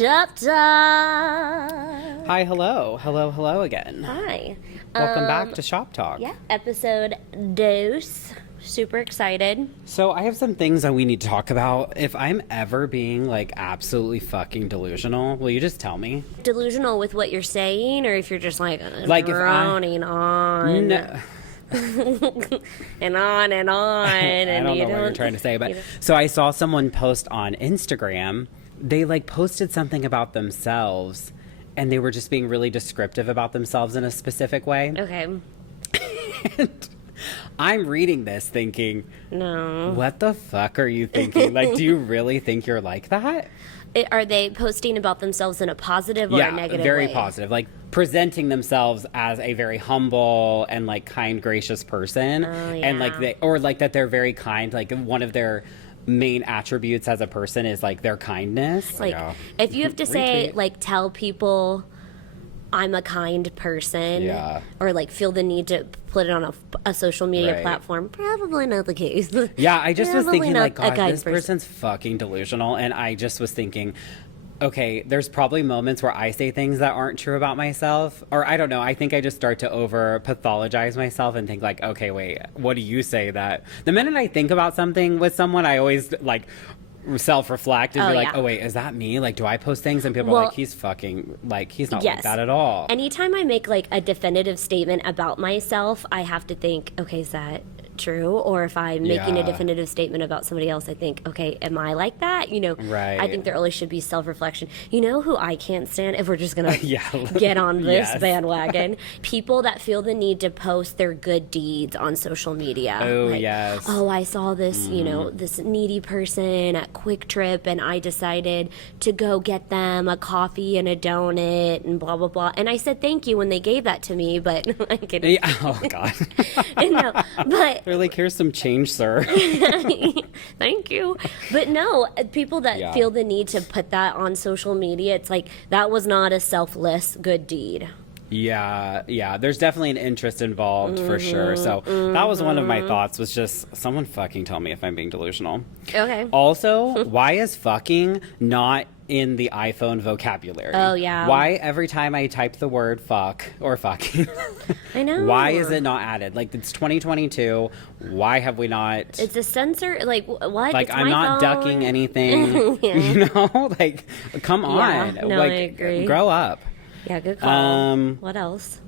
Shop Talk. Hi, hello again. Hi. Welcome back to Shop Talk. Yeah, episode dose. Super excited. So I have some things that we need to talk about. If I'm ever being like absolutely fucking delusional, will you just tell me? Delusional with what you're saying, or if you're just like If I- droning on. No. and on and on. I don't know what you're trying to say, but so I saw someone post on Instagram. They like posted something about themselves, and they were just being really descriptive about themselves in a specific way. Okay. And I'm reading this thinking, No. what the fuck are you thinking? Like, do you really think you're like that? Are they posting about themselves in a positive or a negative very way? positive. Like presenting themselves as a very humble and like kind, gracious person, and like that they're very kind. Like one of their main attributes as a person is like their kindness. Like if you have to say like tell people I'm a kind person, or like feel the need to put it on a social media platform, probably not the case. Yeah, I just was thinking like, God, this person. person's fucking delusional, and I just was thinking, okay, there's probably moments where I say things that aren't true about myself, or I don't know, I think I just start to over pathologize myself and think like, okay, wait, what do you say that? The minute I think about something with someone, I always like self-reflect and be like, oh wait, is that me? Like, do I post things and people are like, he's fucking, like, he's not like that at all. Anytime I make like a definitive statement about myself, I have to think, okay, is that true? Or if I'm making a definitive statement about somebody else, I think, okay, am I like that? You know, I think there always should be self-reflection. You know who I can't stand, if we're just gonna get on this bandwagon? People that feel the need to post their good deeds on social media. Oh, I saw this, you know, this needy person at Quick Trip, and I decided to go get them a coffee and a donut and blah blah blah. And I said thank you when they gave that to me, but I'm kidding. Oh God. No, but they're like, here's some change, sir. Thank you. But no, people that feel the need to put that on social media, it's like that was not a selfless good deed. Yeah, there's definitely an interest involved for sure. So that was one of my thoughts, was just someone fucking tell me if I'm being delusional. Okay. Also, why is fucking not in the iPhone vocabulary? Oh, yeah. Why every time I type the word fuck or fucking, I know. Why is it not added? Like, it's 2022. Why have we not? It's a censor. Like, what? Like, it's I'm not phone. ducking anything. You know? Like, come on. No, like, I agree. Grow up. Yeah, good call. What else?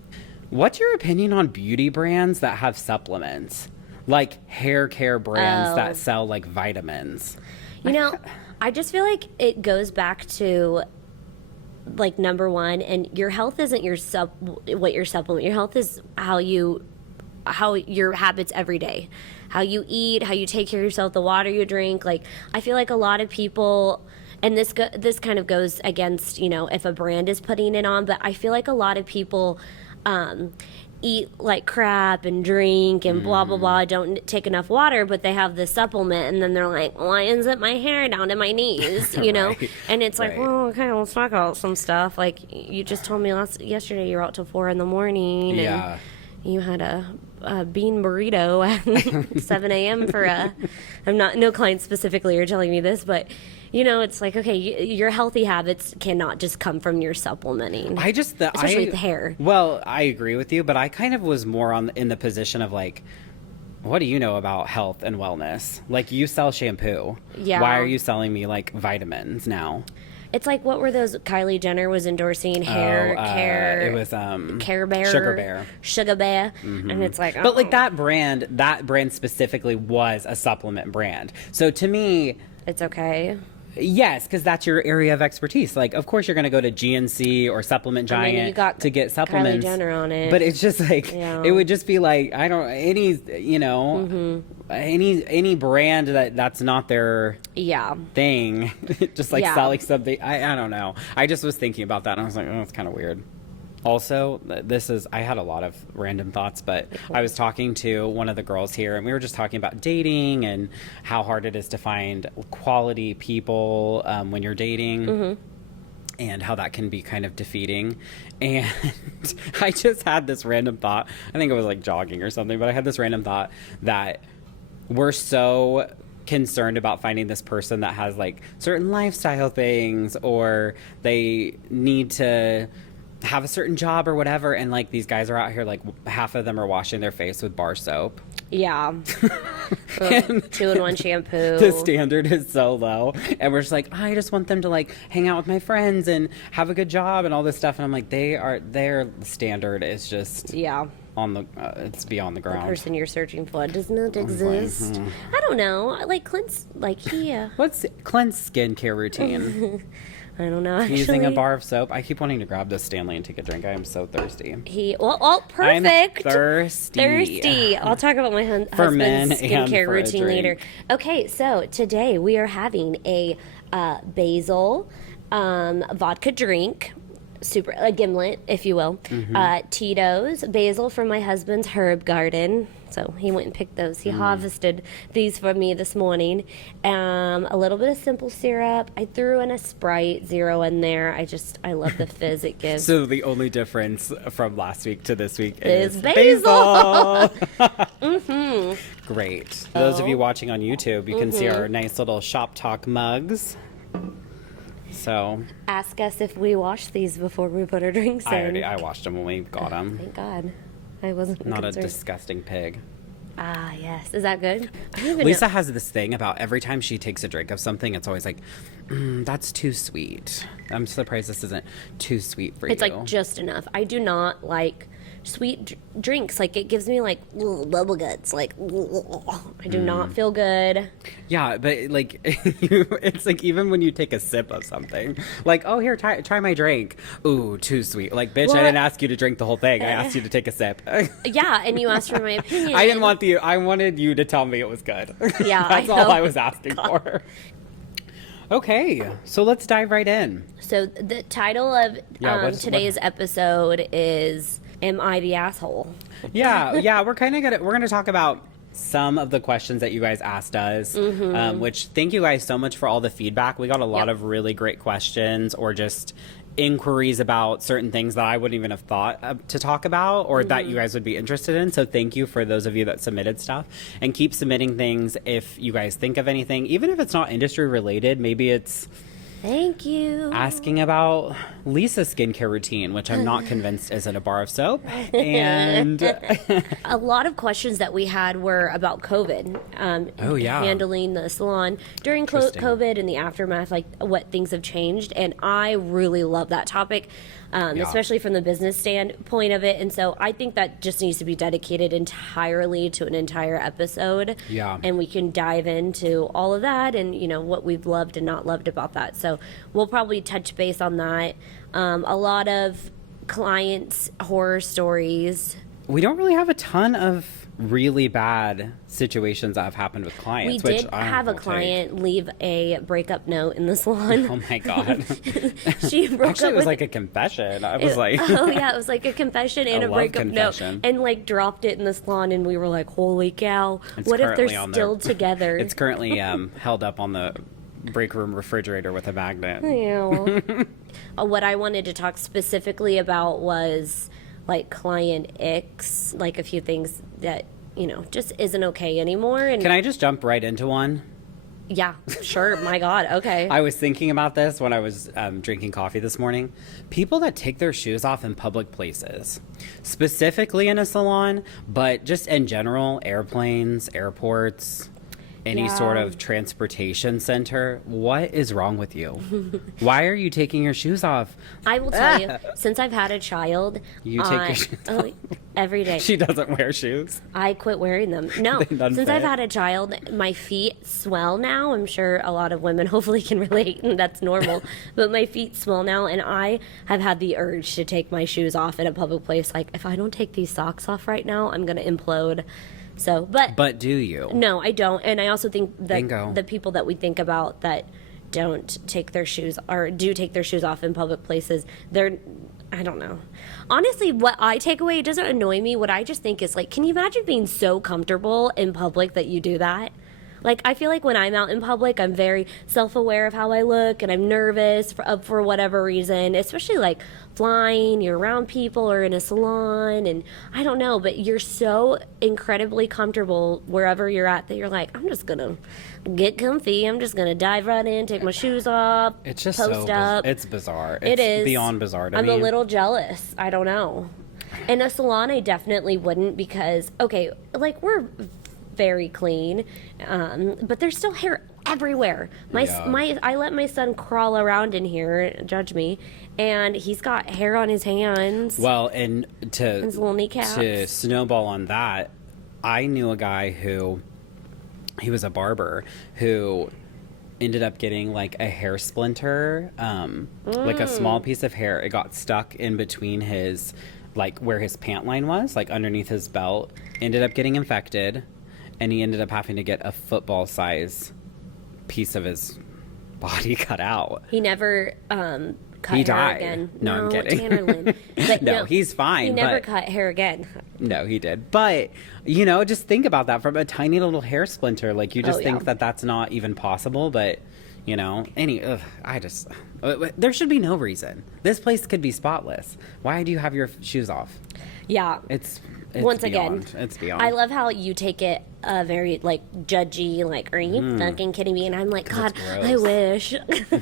What's your opinion on beauty brands that have supplements? Like hair care brands that sell like vitamins? You know, I just feel like it goes back to like number one, and your health isn't what your supplement. Your health is how your habits every day. How you eat, how you take care of yourself, the water you drink. Like, I feel like a lot of people, and this kind of goes against, you know, if a brand is putting it on, but I feel like a lot of people eat like crap and drink and blah blah blah, don't take enough water, but they have this supplement, and then they're like, why isn't my hair down to my knees? You know? And it's like, well, okay, let's talk about some stuff. Like, you just told me yesterday you were out till 4 a.m. and you had a bean burrito at 7 a.m. for no clients specifically are telling me this, but you know, it's like, okay, your healthy habits cannot just come from your supplementing. Especially with hair. Well, I agree with you, but I kind of was more in the position of like, what do you know about health and wellness? Like, you sell shampoo. Yeah. Why are you selling me like vitamins now? It's like, what were those? Kylie Jenner was endorsing hair care. It was Care Bear, Sugar Bear, and it's like, but like that brand specifically was a supplement brand. So to me, it's okay. Yes, because that's your area of expertise. Like, of course, you're going to go to GNC or Supplement Giant to get supplements. Kylie Jenner on it, but it's just like it would just be like, I don't any brand that's not their thing, just like selling something. I don't know. I just was thinking about that, and I was like, oh, it's kind of weird. Also, I had a lot of random thoughts, but I was talking to one of the girls here, and we were just talking about dating and how hard it is to find quality people when you're dating, and how that can be kind of defeating. And I just had this random thought. I think it was like jogging or something, but I had this random thought that we're so concerned about finding this person that has like certain lifestyle things, or they need to have a certain job or whatever, and like these guys are out here like half of them are washing their face with bar soap. Yeah. 2-in-1 shampoo. The standard is so low, and we're just like, I just want them to like hang out with my friends and have a good job and all this stuff, and I'm like, their standard is just on the it's beyond the ground. The person you're searching for does not exist. I don't know. Like Clint's like What's Clint's skincare routine? I don't know. Actually. Using a bar of soap. I keep wanting to grab this Stanley and take a drink. I am so thirsty. Perfect. I'm thirsty. I'll talk about my husband's skincare routine later. Okay, so today we are having a basil vodka drink. A gimlet, if you will. Tito's basil from my husband's herb garden. So he went and picked those. He harvested these for me this morning. A little bit of simple syrup. I threw in a Sprite Zero in there. I love the fizz it gives. So the only difference from last week to this week is basil. Great. For those of you watching on YouTube, you can see our nice little Shop Talk mugs. So ask us if we washed these before we put our drinks in. I washed them when we got them. Thank God. I wasn't not concerned. A disgusting pig. Ah, yes. Is that good? Lisa has this thing about every time she takes a drink of something, it's always like, that's too sweet. I'm surprised this isn't too sweet for you. It's like just enough. I do not like sweet drinks. Like it gives me like bubble guts. Like I do not feel good. Yeah, but like it's like even when you take a sip of something, like, oh, here, try my drink. Ooh, too sweet. Like, bitch, I didn't ask you to drink the whole thing. I asked you to take a sip. Yeah, and you asked for my opinion. I wanted you to tell me it was good. Yeah, that's all I was asking for. Okay, so let's dive right in. So the title of today's episode is "Am I the Asshole?" Yeah, we're gonna talk about some of the questions that you guys asked us, which thank you guys so much for all the feedback. We got a lot of really great questions, or just inquiries about certain things that I wouldn't even have thought to talk about, or that you guys would be interested in. So thank you for those of you that submitted stuff, and keep submitting things if you guys think of anything, even if it's not industry related. Maybe it's thank you asking about Lisa's skincare routine, which I'm not convinced isn't a bar of soap. And a lot of questions that we had were about COVID. Handling the salon during COVID and the aftermath, like what things have changed. And I really love that topic, especially from the business standpoint of it. And so I think that just needs to be dedicated entirely to an entire episode. Yeah. And we can dive into all of that and, what we've loved and not loved about that. So we'll probably touch base on that. A lot of clients' horror stories. We don't really have a ton of really bad situations that have happened with clients. We did have a client leave a breakup note in the salon. Oh my God. She broke Actually, up it was like a confession. I was like... Oh yeah, it was like a confession and a breakup note. And like dropped it in the salon, and we were like, holy cow. What if they're still together? It's currently held up on the break room refrigerator with a magnet. Yeah. What I wanted to talk specifically about was like client Icks, like a few things that, just isn't okay anymore. And can I just jump right into one? Yeah, sure. My God. Okay. I was thinking about this when I was drinking coffee this morning. People that take their shoes off in public places, specifically in a salon, but just in general, airplanes, airports, any sort of transportation center. What is wrong with you? Why are you taking your shoes off? I will tell you, since I've had a child, you take your shoes off every day. She doesn't wear shoes. I quit wearing them. No, since I've had a child, my feet swell now. I'm sure a lot of women hopefully can relate, and that's normal. But my feet swell now, and I have had the urge to take my shoes off in a public place. Like, if I don't take these socks off right now, I'm going to implode. So, but do you? No, I don't. And I also think that the people that we think about that don't take their shoes or do take their shoes off in public places, I don't know. Honestly, what I take away, it doesn't annoy me. What I just think is like, can you imagine being so comfortable in public that you do that? Like, I feel like when I'm out in public, I'm very self-aware of how I look, and I'm nervous for whatever reason, especially like flying, you're around people or in a salon, and I don't know, but you're so incredibly comfortable wherever you're at that you're like, I'm just gonna get comfy. I'm just gonna dive right in, take my shoes off, It's just post up. it's bizarre. It is beyond bizarre to me. I'm a little jealous. I don't know. In a salon, I definitely wouldn't because, okay, like we're very clean, but there's still hair everywhere. I let my son crawl around in here, judge me, and he's got hair on his hands. Well, and his little kneecaps. To snowball on that, I knew a guy he was a barber who ended up getting like a hair splinter, like a small piece of hair. It got stuck in between his, like where his pant line was, like underneath his belt, ended up getting infected, and he ended up having to get a football size piece of his body cut out. He never cut he hair died. again. No, I'm kidding. Tanner Lynn. But no, he's fine. He never cut hair again. No, he did. But, just think about that from a tiny little hair splinter. Like, you just think that that's not even possible. But, there should be no reason. This place could be spotless. Why do you have your shoes off? Yeah. It's Once beyond. again, It's beyond. I love how you take it very like judgy, like, are you fucking kidding me? And I'm like, God, I wish.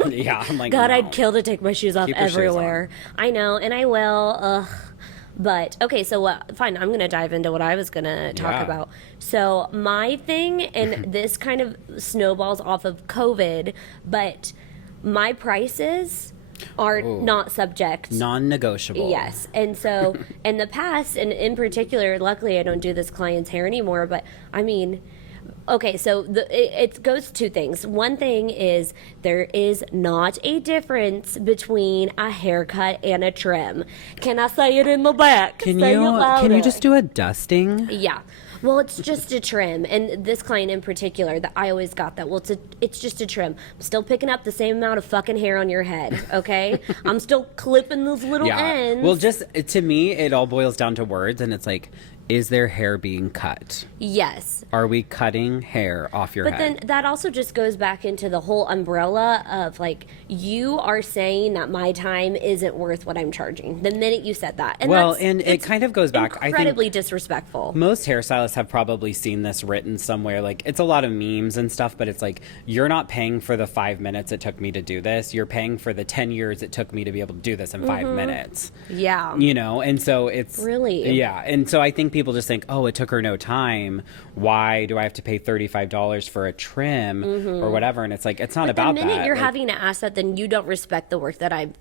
Yeah, I'm like, God, no. I'd kill to take my shoes off Keep your shoes on. everywhere. I know, and I will. Ugh. But okay, so fine. I'm gonna dive into what I was gonna talk about. So my thing, and this kind of snowballs off of COVID, but my prices are not subject. Non-negotiable. Yes. And so in the past, and in particular, luckily I don't do this client's hair anymore, but I mean, okay, so it goes two things. One thing is there is not a difference between a haircut and a trim. Can I say it in the back? Can you just do a dusting? Yeah. Well, it's just a trim, and this client in particular, that I always got that. Well, it's just a trim. I'm still picking up the same amount of fucking hair on your head, okay? I'm still clipping those little ends. Well, just to me, it all boils down to words, and it's like, is their hair being cut? Yes. Are we cutting hair off your head? But then that also just goes back into the whole umbrella of like, you are saying that my time isn't worth what I'm charging the minute you said that. And it kind of goes back. Incredibly I think disrespectful. Most hairstylists have probably seen this written somewhere. Like, it's a lot of memes and stuff, but it's like, you're not paying for the 5 minutes it took me to do this. You're paying for the 10 years it took me to be able to do this in 5 minutes. Yeah. And so it's... Really? Yeah. And so I think people just think, oh, it took her no time. Why do I have to pay $35 for a trim or whatever? And it's like, it's not about that. The minute you're having to ask that, then you don't respect the work that I'm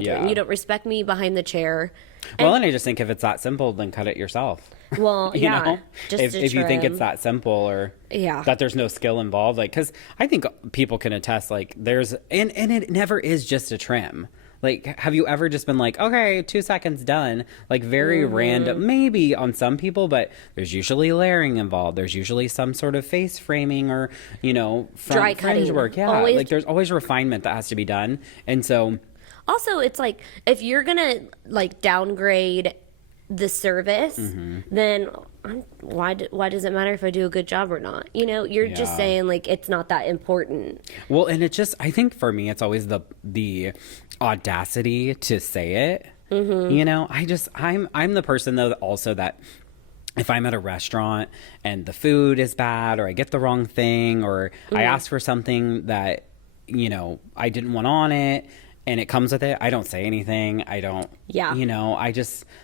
doing. You don't respect me behind the chair. And I just think if it's that simple, then cut it yourself. Well, yeah. Just if you think it's that simple, or that there's no skill involved, like, because I think people can attest, like, there's and it never is just a trim. Like, have you ever just been like, okay, 2 seconds done? Like, very random, maybe on some people, but there's usually layering involved. There's usually some sort of face framing or, dry cutting work. Yeah, like there's always refinement that has to be done. And so... Also, it's like, if you're going to, like, downgrade the service, then why does it matter if I do a good job or not? You're just saying, like, it's not that important. Well, and it just, I think for me, it's always the audacity to say it. I'm the person, though, also that if I'm at a restaurant and the food is bad, or I get the wrong thing, or I ask for something that, I didn't want on it, and it comes with it, I don't say anything. I don't,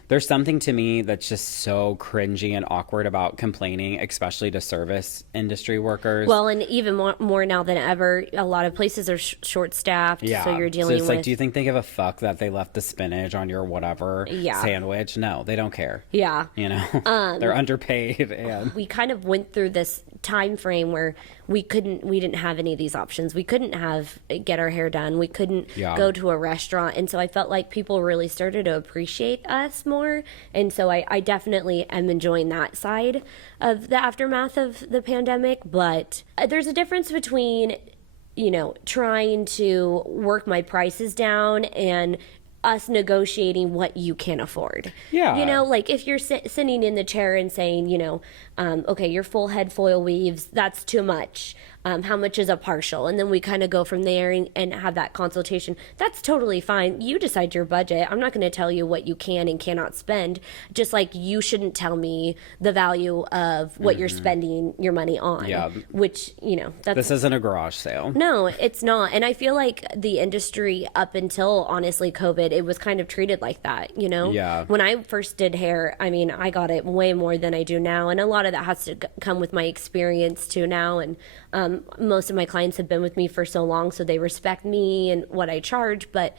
there's something to me that's just so cringy and awkward about complaining, especially to service industry workers. Well, and even more now than ever, a lot of places are short-staffed, so you're dealing it's with... like, do you think they give a fuck that they left the spinach on your whatever sandwich? No, they don't care. Yeah. They're underpaid. And we kind of went through this time frame where we didn't have any of these options. We couldn't get our hair done. We couldn't go to a restaurant. And so I felt like people really started to appreciate us more. And so I definitely am enjoying that side of the aftermath of the pandemic. But there's a difference between, trying to work my prices down and us negotiating what you can afford. Yeah. You know, like if you're sitting in the chair and saying, you know, okay, your full head foil weaves, that's too much. How much is a partial? And then we kind of go from there and have that consultation. That's totally fine. You decide your budget. I'm not going to tell you what you can and cannot spend, just like you shouldn't tell me the value of what you're spending your money on. Yeah. Which, you know, this isn't a garage sale. No, it's not. And I feel like the industry up until, honestly, COVID, it was kind of treated like that, you know? Yeah. When I first did hair, I mean, I got it way more than I do now. And a lot of that has to come with my experience too now. And most of my clients have been with me for so long, so they respect me and what I charge. But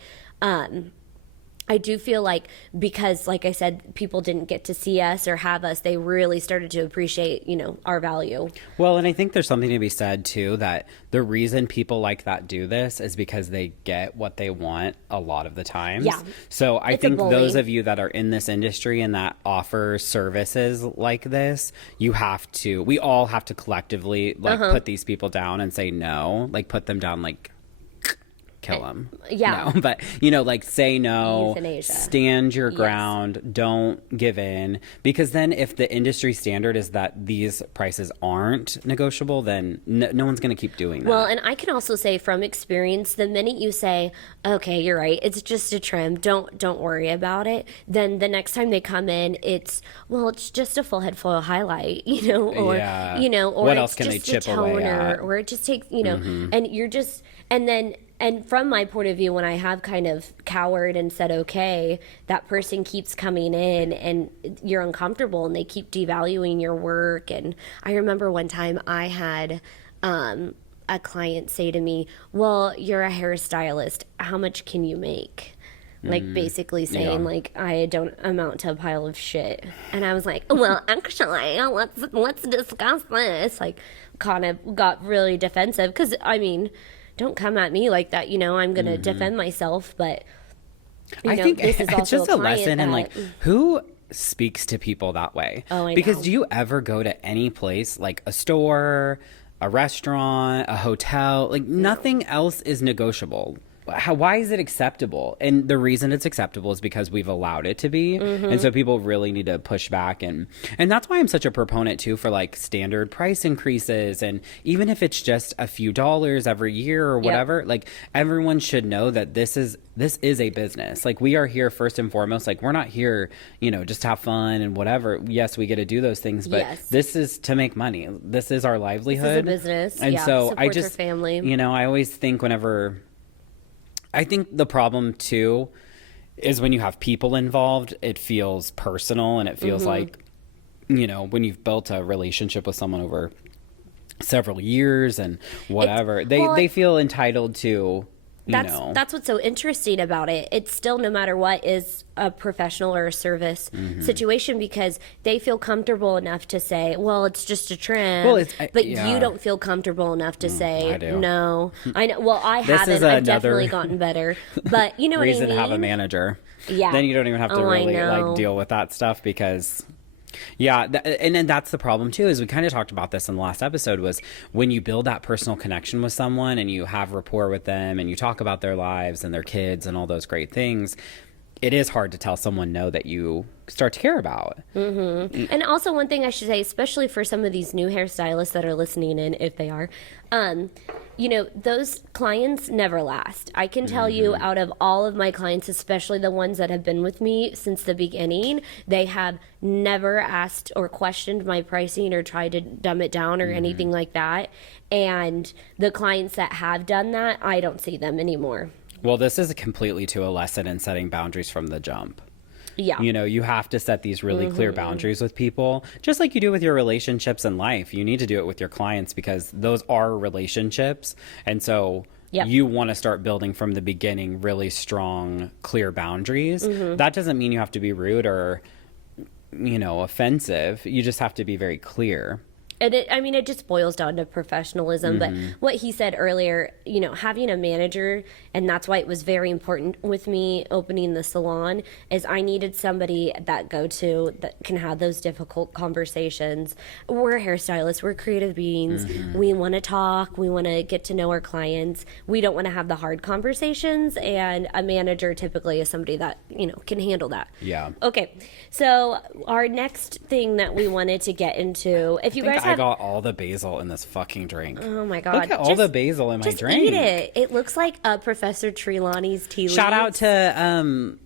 I do feel like because, like I said, people didn't get to see us or have us, they really started to appreciate, you know, our value. Well, and I think there's something to be said, too, that the reason people like that do this is because they get what they want a lot of the times. Yeah. So I think those of you that are in this industry and that offer services like this, we all have to collectively, like, put these people down and say no, like, put them down, like, kill them. Yeah. No, but, you know, like, say no, euthanasia. Stand your ground, don't give in. Because then if the industry standard is that these prices aren't negotiable, then no one's going to keep doing that. Well, and I can also say from experience, the minute you say, okay, you're right, it's just a trim, don't worry about it, then the next time they come in, it's just a full head foil highlight, you know, or, you know, or what it's else can just they chip a toner, away at? or it just takes, you know, and you're just, and from my point of view, when I have kind of cowered and said, okay, that person keeps coming in and you're uncomfortable and they keep devaluing your work. And I remember one time I had a client say to me, well, you're a hairstylist. How much can you make? Like basically saying like, I don't amount to a pile of shit. And I was like, well, actually, let's discuss this. Like kind of got really defensive because, I mean, don't come at me like that, you know, I'm going to defend myself, but I think this is it's just a lesson in like who speaks to people that way. Oh, I because know. do you ever go to any place like a store, a restaurant, a hotel, like nothing else is negotiable. Why is it acceptable? And the reason it's acceptable is because we've allowed it to be. And so people really need to push back. And that's why I'm such a proponent too for like standard price increases. And even if it's just a few dollars every year or whatever, like everyone should know that this is a business. Like we are here first and foremost. Like we're not here, you know, just to have fun and whatever. Yes, we get to do those things, but this is to make money. This is our livelihood. This is a business. And so support I just, your family. you know, I always think I think the problem too is when you have people involved, it feels personal and it feels like, you know, when you've built a relationship with someone over several years and whatever, they feel entitled to, that's what's so interesting about it. It's still, no matter what, is a professional or a service situation because they feel comfortable enough to say, well, it's just a trim. But you don't feel comfortable enough to say, no. I know. Well, I haven't. I've definitely gotten better. But you know what I mean? Reason to have a manager. Yeah. Then you don't even have to really like deal with that stuff because... Yeah, and then that's the problem too, is we kind of talked about this in the last episode, was when you build that personal connection with someone and you have rapport with them and you talk about their lives and their kids and all those great things, it is hard to tell someone no that you start to care about. And also one thing I should say, especially for some of these new hairstylists that are listening in, if they are, you know, those clients never last. I can tell you, out of all of my clients, especially the ones that have been with me since the beginning, they have never asked or questioned my pricing or tried to dumb it down or anything like that. And the clients that have done that, I don't see them anymore. Well, this is completely to a lesson in setting boundaries from the jump. Yeah. You know, you have to set these really clear boundaries with people, just like you do with your relationships in life. You need to do it with your clients because those are relationships. And so you want to start building from the beginning really strong, clear boundaries. That doesn't mean you have to be rude or, you know, offensive. You just have to be very clear. And it just boils down to professionalism. But what he said earlier, having a manager, and that's why it was very important with me opening the salon, is I needed somebody that can have those difficult conversations. We're hairstylists, we're creative beings. We want to talk, we want to get to know our clients. We don't want to have the hard conversations, and a manager typically is somebody that, can handle that. Yeah. Okay. So our next thing that we wanted to get into, if you guys I got all the basil in this fucking drink. Oh my God. Look at all the basil in my drink. Just eat it. It looks like Professor Trelawney's tea leaves. Shout out to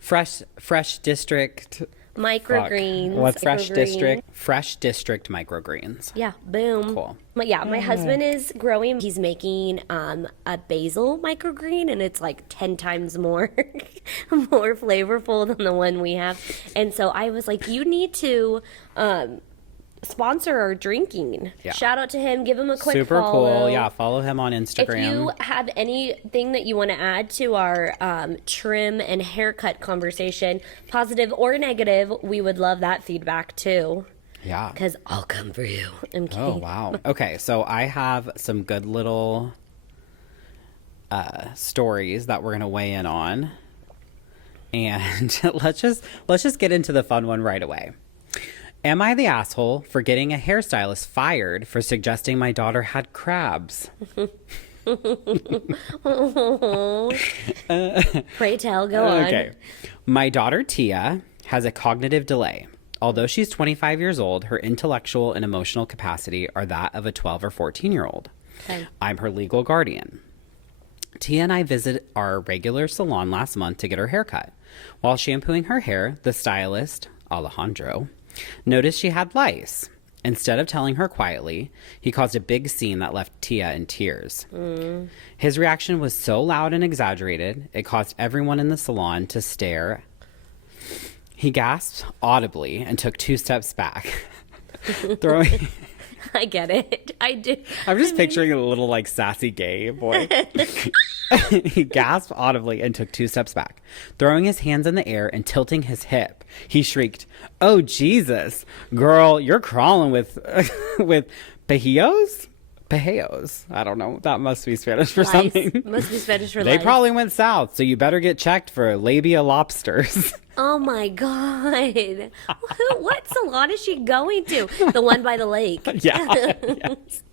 Fresh District microgreens. What's Fresh District? Fresh District microgreens. Yeah, boom. Cool. But yeah, my husband is growing. He's making a basil microgreen, and it's like 10 times more more flavorful than the one we have. And so I was like, you need to sponsor our drinking. Yeah. Shout out to him. Give him a quick Super follow. Cool. Yeah, follow him on Instagram. If you have anything that you want to add to our trim and haircut conversation, positive or negative, we would love that feedback too. Yeah. Because I'll come for you. I'm kidding. Oh, wow. Okay, so I have some good little stories that we're going to weigh in on. And let's just get into the fun one right away. Am I the asshole for getting a hairstylist fired for suggesting my daughter had crabs? Pray tell, go on. Okay. My daughter Tia has a cognitive delay. Although she's 25 years old, her intellectual and emotional capacity are that of a 12 or 14-year-old. Okay. I'm her legal guardian. Tia and I visited our regular salon last month to get her haircut. While shampooing her hair, the stylist, Alejandro, noticed she had lice. Instead of telling her quietly, he caused a big scene that left Tia in tears. His reaction was so loud and exaggerated, it caused everyone in the salon to stare. He gasped audibly and took 2 steps back, throwing... I get it. I do. I'm just picturing a little, like, sassy gay boy. He gasped audibly and took 2 steps back. Throwing his hands in the air and tilting his hip, he shrieked, "Oh, Jesus. Girl, you're crawling with pejillos? Pejillos. I don't know. That must be Spanish for lice. Something. Must be Spanish for They lice. probably went south, so you better get checked for labia lobsters." Oh my God. What salon is she going to? The one by the lake. Yeah. Yes.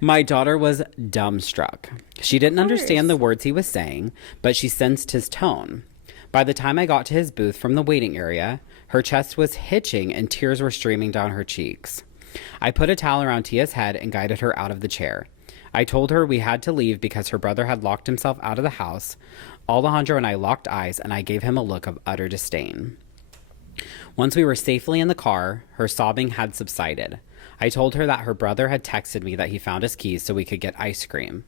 My daughter was dumbstruck. She didn't understand the words he was saying, but she sensed his tone. By the time I got to his booth from the waiting area, her chest was hitching and tears were streaming down her cheeks. I put a towel around Tia's head and guided her out of the chair. I told her we had to leave because her brother had locked himself out of the house. Alejandro and I locked eyes, and I gave him a look of utter disdain. Once we were safely in the car, her sobbing had subsided. I told her that her brother had texted me that he found his keys so we could get ice cream.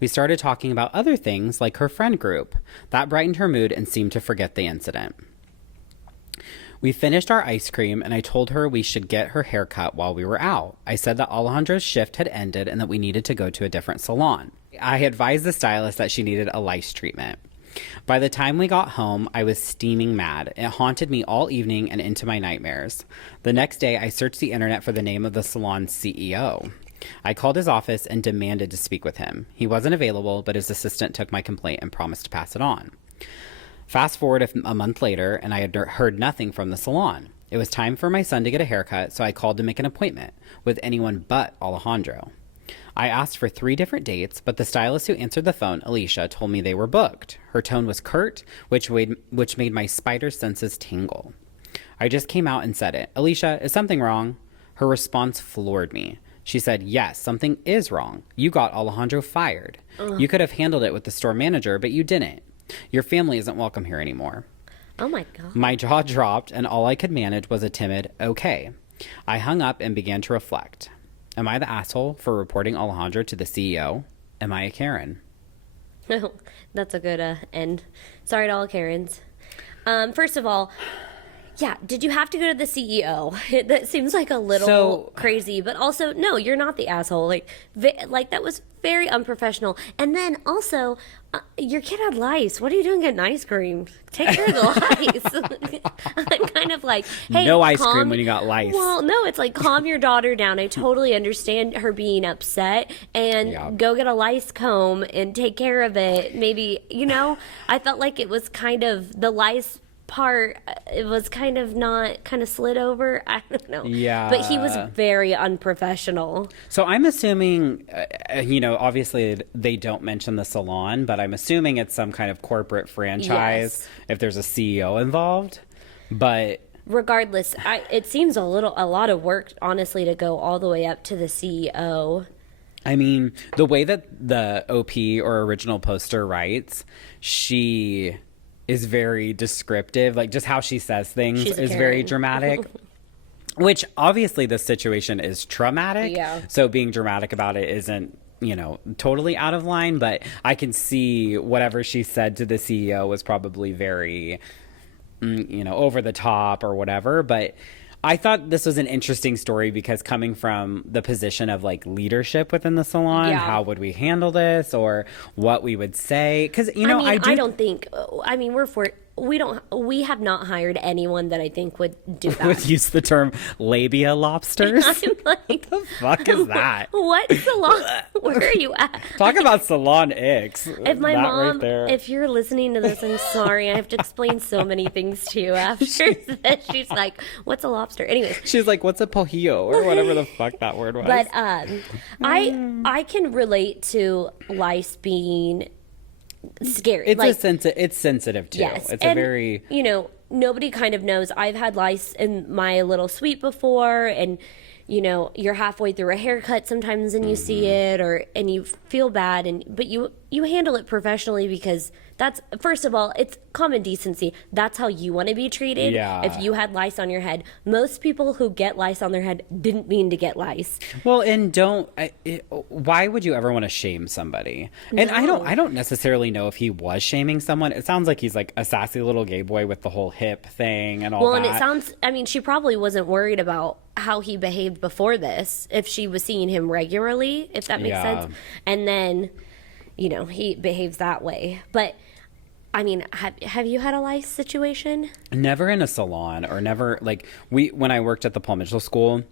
We started talking about other things like her friend group. That brightened her mood and seemed to forget the incident. We finished our ice cream, and I told her we should get her hair cut while we were out. I said that Alejandro's shift had ended and that we needed to go to a different salon. I advised the stylist that she needed a lice treatment. By the time we got home, I was steaming mad. It haunted me all evening and into my nightmares. The next day, I searched the internet for the name of the salon's CEO. I called his office and demanded to speak with him. He wasn't available, but his assistant took my complaint and promised to pass it on. Fast forward a month later, and I had heard nothing from the salon. It was time for my son to get a haircut, so I called to make an appointment with anyone but Alejandro. I asked for 3 different dates, but the stylist who answered the phone, Alicia, told me they were booked. Her tone was curt, which made my spider senses tingle. I just came out and said it. "Alicia, is something wrong?" Her response floored me. She said, "Yes, something is wrong. You got Alejandro fired. You could have handled it with the store manager, but you didn't. Your family isn't welcome here anymore." Oh my God. My jaw dropped, and all I could manage was a timid, "Okay." I hung up and began to reflect. Am I the asshole for reporting Alejandro to the CEO? Am I a Karen? No, that's a good end. Sorry to all Karens. First of all, yeah, did you have to go to the CEO? That seems like a little crazy, but also, no, you're not the asshole. Like that was very unprofessional. And then also, your kid had lice. What are you doing getting ice cream? Take care of the lice. I'm kind of like, hey, no ice cream when you got lice. Well, no, it's like, calm your daughter down. I totally understand her being upset, and go get a lice comb and take care of it. Maybe, I felt like it was kind of the lice part, it was kind of slid over. I don't know. Yeah. But he was very unprofessional. So I'm assuming, obviously they don't mention the salon, but I'm assuming it's some kind of corporate franchise if there's a CEO involved. But regardless, it seems a lot of work, honestly, to go all the way up to the CEO. I mean, the way that the OP or original poster writes, she is very descriptive. Like, just how she says things is very dramatic. Which, obviously, this situation is traumatic. Yeah. So being dramatic about it isn't, totally out of line. But I can see whatever she said to the CEO was probably very, over the top or whatever. But I thought this was an interesting story because coming from the position of like leadership within the salon, how would we handle this or what we would say? Because, we have not hired anyone that I think would do that. Would use the term labia lobsters? I'm like, what the fuck is that? What salon? Where are you at? Talk about salon icks. If my mom, if you're listening to this, I'm sorry. I have to explain so many things to you after this. She's like, what's a lobster? Anyways. She's like, what's a pojillo? Or whatever the fuck that word was. But I can relate to lice being scary. It's sensitive too. Yes. It's a very nobody kind of knows. I've had lice in my little suite before, and you're halfway through a haircut sometimes and you see it, and you feel bad, but you handle it professionally because that's, first of all, it's common decency. That's how you want to be treated. Yeah. If you had lice on your head, most people who get lice on their head didn't mean to get lice. Well, and why would you ever want to shame somebody? And I don't necessarily know if he was shaming someone. It sounds like he's like a sassy little gay boy with the whole hip thing and all that. Well, and it sounds, she probably wasn't worried about how he behaved before this, if she was seeing him regularly, if that makes sense. And then, he behaves that way. But have you had a lice situation? Never in a salon, or never, like, when I worked at the Paul Mitchell School,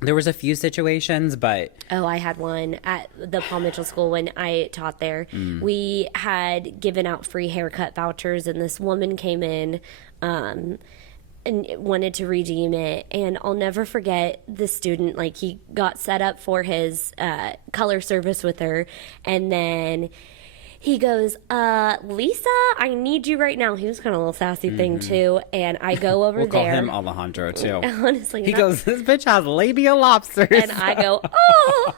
there was a few situations, but... Oh, I had one at the Paul Mitchell School when I taught there. We had given out free haircut vouchers, and this woman came in and wanted to redeem it. And I'll never forget the student, like, he got set up for his color service with her, and then... He goes, Lisa, I need you right now. He was kind of a little sassy thing, too. And I go over we'll there. We'll call him Alejandro, too. Honestly. He goes, this bitch has labia lobsters. And I go, oh.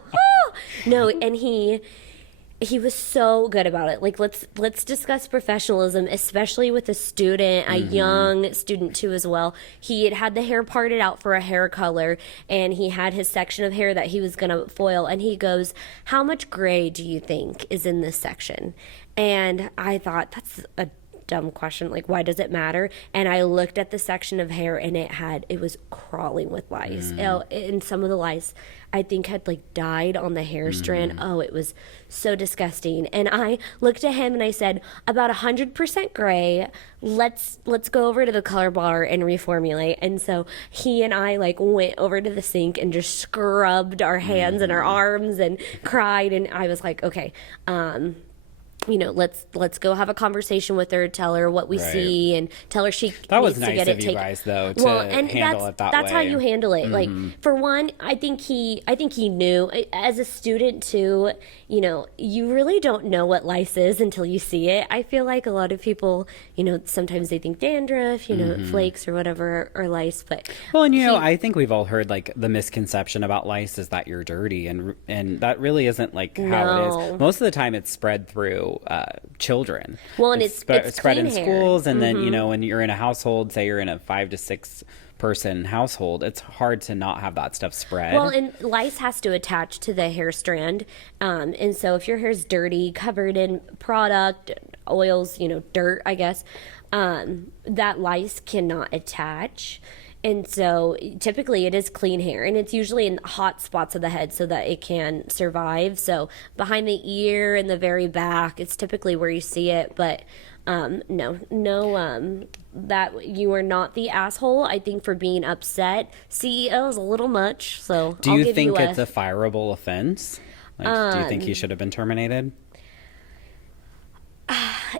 No, and he was so good about it. Like, let's discuss professionalism, especially with a student, a young student too as well. He had the hair parted out for a hair color, and he had his section of hair that he was going to foil. And he goes, how much gray do you think is in this section? And I thought, that's a dumb question. Like, why does it matter? And I looked at the section of hair, and it was crawling with lice. And some of the lice, I think, had like died on the hair strand. Oh, it was so disgusting. And I looked at him and I said, about 100% gray. Let's go over to the color bar and reformulate. And so he and I like went over to the sink and just scrubbed our hands and our arms and cried. And I was like, okay, let's go have a conversation with her, tell her what we see, and tell her she needs to get it taken. That was nice of you guys, though, to handle it that way. That's how you handle it. Like, for one, I think he knew. As a student, too, you really don't know what lice is until you see it. I feel like a lot of people, sometimes they think dandruff, flakes or whatever, or lice. But well, and I think we've all heard like the misconception about lice is that you're dirty, and that really isn't like how it is. Most of the time, it's spread through children. Well, and it's spread in hair. schools, and then when you're in a household, say you're in a 5 to 6 person household, it's hard to not have that stuff spread. Well, and lice has to attach to the hair strand, and so if your hair's dirty, covered in product, oils, dirt, I guess, that lice cannot attach. And so typically it is clean hair, and it's usually in hot spots of the head so that it can survive. So behind the ear and the very back, it's typically where you see it. But that you are not the asshole. I think for being upset, CEO is a little much. So do you think it's a fireable offense? Like, do you think he should have been terminated?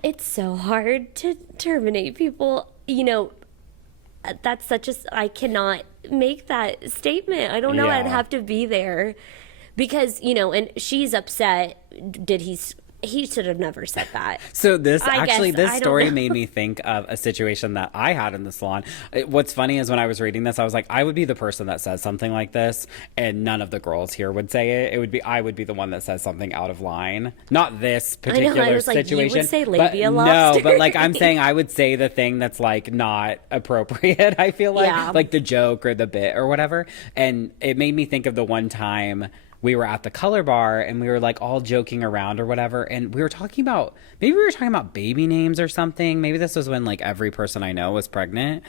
It's so hard to terminate people. That's such a, I cannot make that statement. I don't know. Yeah. I'd have to be there because, and she's upset. He should have never said that. So this story made me think of a situation that I had in the salon. What's funny is when I was reading this, I was like, I would be the person that says something like this, and none of the girls here would say it. I would be the one that says something out of line. Not this particular situation. Like, you would say labia lobster. No, but like I'm saying, I would say the thing that's like not appropriate. I feel like like the joke or the bit or whatever, and it made me think of the one time we were at the color bar and we were like all joking around or whatever, and we were talking about baby names or something. Maybe this was when like every person I know was pregnant,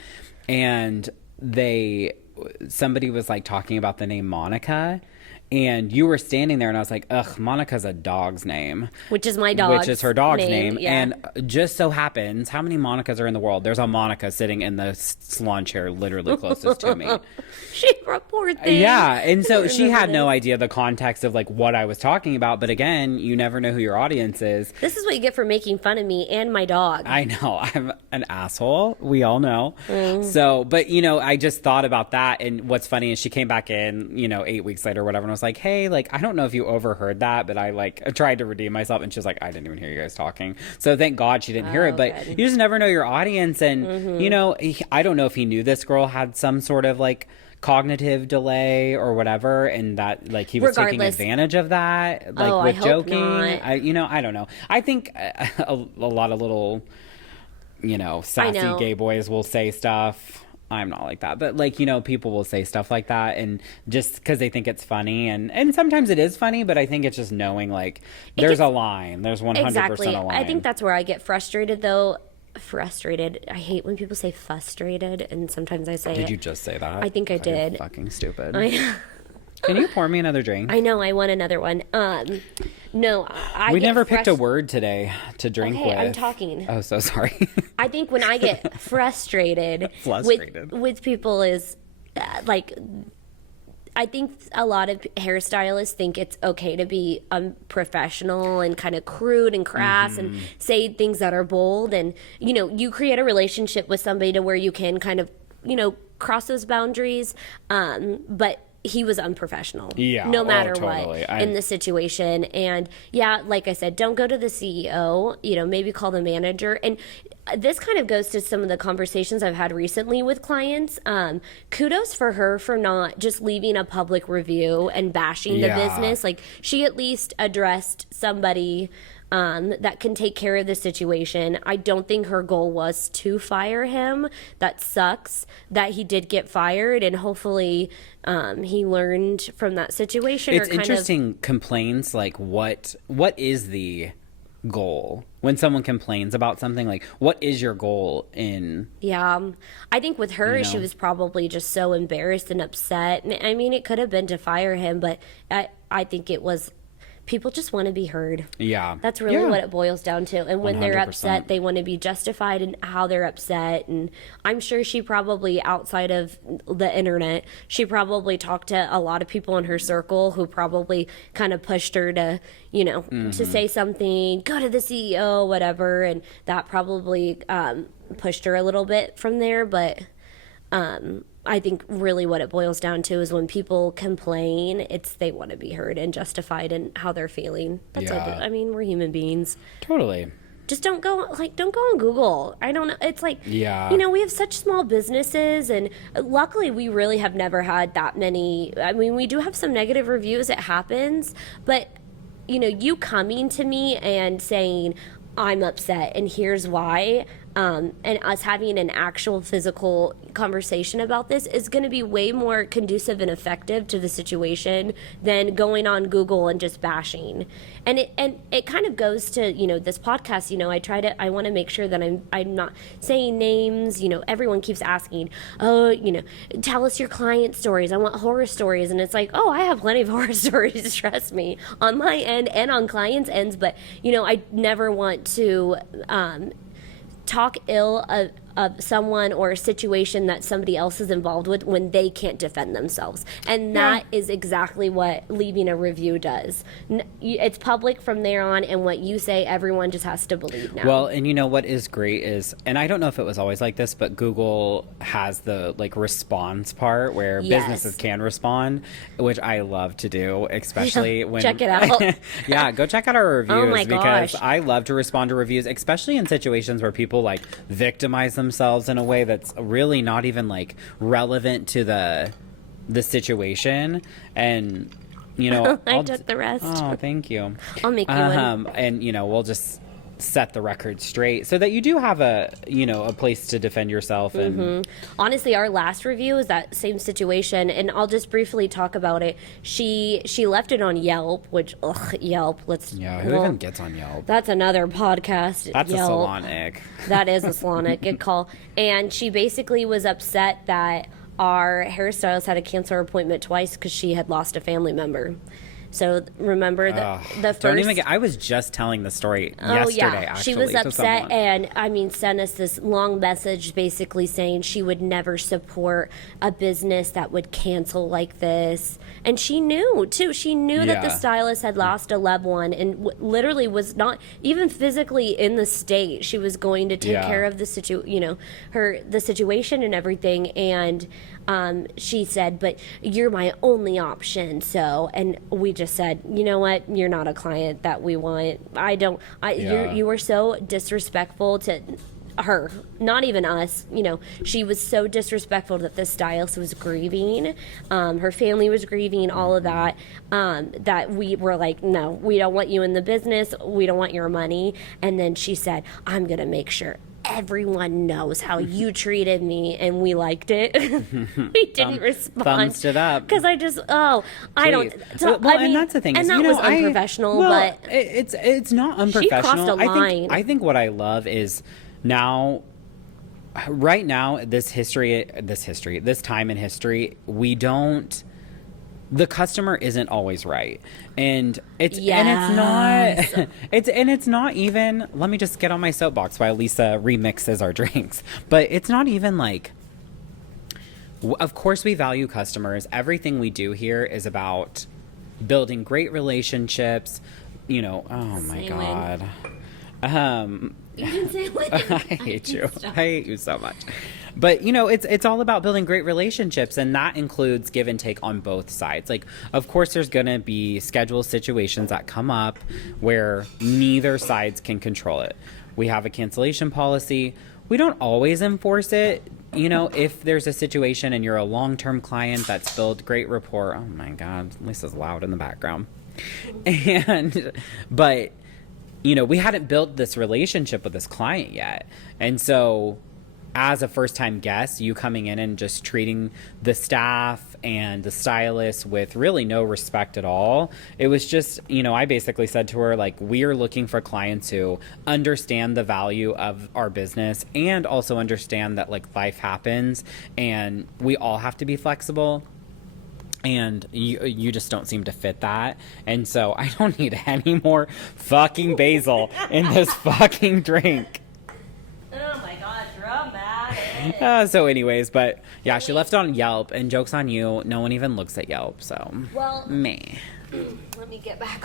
and somebody was like talking about the name Monica, and you were standing there and I was like, ugh, Monica's a dog's name. Which is my dog. Which is her dog's name. Yeah. And just so happens, how many Monicas are in the world? There's a Monica sitting in the salon chair literally closest to me. She poor thing. Yeah. And so she had no idea the context of like what I was talking about. But again, you never know who your audience is. This is what you get for making fun of me and my dog. I know. I'm an asshole. We all know. So, but I just thought about that. And what's funny is she came back in, 8 weeks later or whatever. And I was like, hey, like, I don't know if you overheard that, but I tried to redeem myself. And she was like, I didn't even hear you guys talking. So thank God she didn't hear it. But you just never know your audience. And, I don't know if he knew this girl had some sort of like cognitive delay or whatever, and that like he was taking advantage of that, like with joking. I don't know. I think a lot of little, sassy gay boys will say stuff. I'm not like that, but like, people will say stuff like that, and just because they think it's funny, and sometimes it is funny, but I think it's just knowing like there's a line, there's 100% exactly. a line. I think that's where I get frustrated though. I hate when people say frustrated, and sometimes I say Did you just say that? I think I did. You're fucking stupid. Can you pour me another drink? I know, I want another one. No, we never picked a word today to drink with. I'm talking. Oh, so sorry. I think when I get frustrated with people is like, I think a lot of hairstylists think it's okay to be unprofessional and kind of crude and crass and say things that are bold. And, you create a relationship with somebody to where you can kind of, cross those boundaries. But he was unprofessional, no matter what in the situation. And like I said, don't go to the CEO, maybe call the manager. And this kind of goes to some of the conversations I've had recently with clients. Kudos for her for not just leaving a public review and bashing the business. Like, she at least addressed somebody that can take care of the situation. I don't think her goal was to fire him. That sucks that he did get fired, and hopefully he learned from that situation. It's interesting. Complaints, like what is the goal when someone complains about something? Like, what is your goal in? I think with her, she was probably just so embarrassed and upset. I mean, it could have been to fire him, but I think it was people just want to be heard. That's really what it boils down to. And when 100%. They're upset, they want to be justified in how they're upset. And I'm sure she probably, outside of the internet, she probably talked to a lot of people in her circle who probably kind of pushed her to, to say something, go to the CEO, whatever. And that probably pushed her a little bit from there. But I think really what it boils down to is when people complain, they want to be heard and justified in how they're feeling. That's it. I mean, we're human beings. Totally. Just don't go on Google. I don't know. It's like, we have such small businesses, and luckily we really have never had that many. I mean, we do have some negative reviews. It happens. But, you coming to me and saying, I'm upset and here's why, and us having an actual physical conversation about this is going to be way more conducive and effective to the situation than going on Google and just bashing. And it kind of goes to, this podcast, I want to make sure that I'm not saying names. Everyone keeps asking, oh, tell us your client stories. I want horror stories. And it's like, oh, I have plenty of horror stories, trust me, on my end and on clients' ends. But, I never want to talk ill of someone or a situation that somebody else is involved with when they can't defend themselves. And that is exactly what leaving a review does. It's public from there on, and what you say, everyone just has to believe now. Well, and what is great is, and I don't know if it was always like this, but Google has the response part where businesses can respond, which I love to do, especially when... Check it out. Yeah, go check out our reviews. Oh my because gosh. I love to respond to reviews, especially in situations where people victimize themselves in a way that's really not even relevant to the situation. And I took the rest. Oh, thank you. I'll make you one. And we'll just set the record straight so that you do have a place to defend yourself. And honestly, our last review is that same situation, and I'll just briefly talk about it. She left it on Yelp, which Yelp. Who even gets on Yelp? That's another podcast. That's Yelp. a Salon ick. That is a Salon ick. Good call. And she basically was upset that our hairstylist had to cancel her appointment twice because she had lost a family member. So remember the first... Don't even I was just telling the story yesterday, actually. She was upset and, sent us this long message basically saying she would never support a business that would cancel like this. And she knew, too. She knew that the stylist had lost a loved one and literally was not even physically in the state. She was going to take care of the situation and everything. And she said, but you're my only option. So, and we just said, you know what? You're not a client that we want. You were so disrespectful to her, not even us. She was so disrespectful that the stylist was grieving. Her family was grieving, all of that, that we were like, no, we don't want you in the business. We don't want your money. And then she said, I'm going to make sure everyone knows how you treated me, and we liked it. We didn't respond. Thumbs it up. Because I don't. So, and that's the thing. And that was unprofessional, but it's not unprofessional. She crossed a line. I think what I love is right now, this time in history, the customer isn't always right. And it's not even, let me just get on my soapbox while Lisa remixes our drinks. But it's not even of course we value customers. Everything we do here is about building great relationships. Oh my God. You can say what? I hate you. I hate you so much. But, it's all about building great relationships, and that includes give and take on both sides. Of course, there's going to be schedule situations that come up where neither sides can control it. We have a cancellation policy. We don't always enforce it. If there's a situation and you're a long-term client that's built great rapport. Oh, my God. Lisa's loud in the background. But we hadn't built this relationship with this client yet. And so as a first-time guest, you coming in and just treating the staff and the stylist with really no respect at all, it was just, I basically said to her, we are looking for clients who understand the value of our business and also understand that, life happens and we all have to be flexible. And you just don't seem to fit that. And so I don't need any more fucking basil in this fucking drink. Oh my God, dramatic. So anyways, but yeah, she left it on Yelp, and joke's on you, no one even looks at Yelp, so. Well, me. Let me get back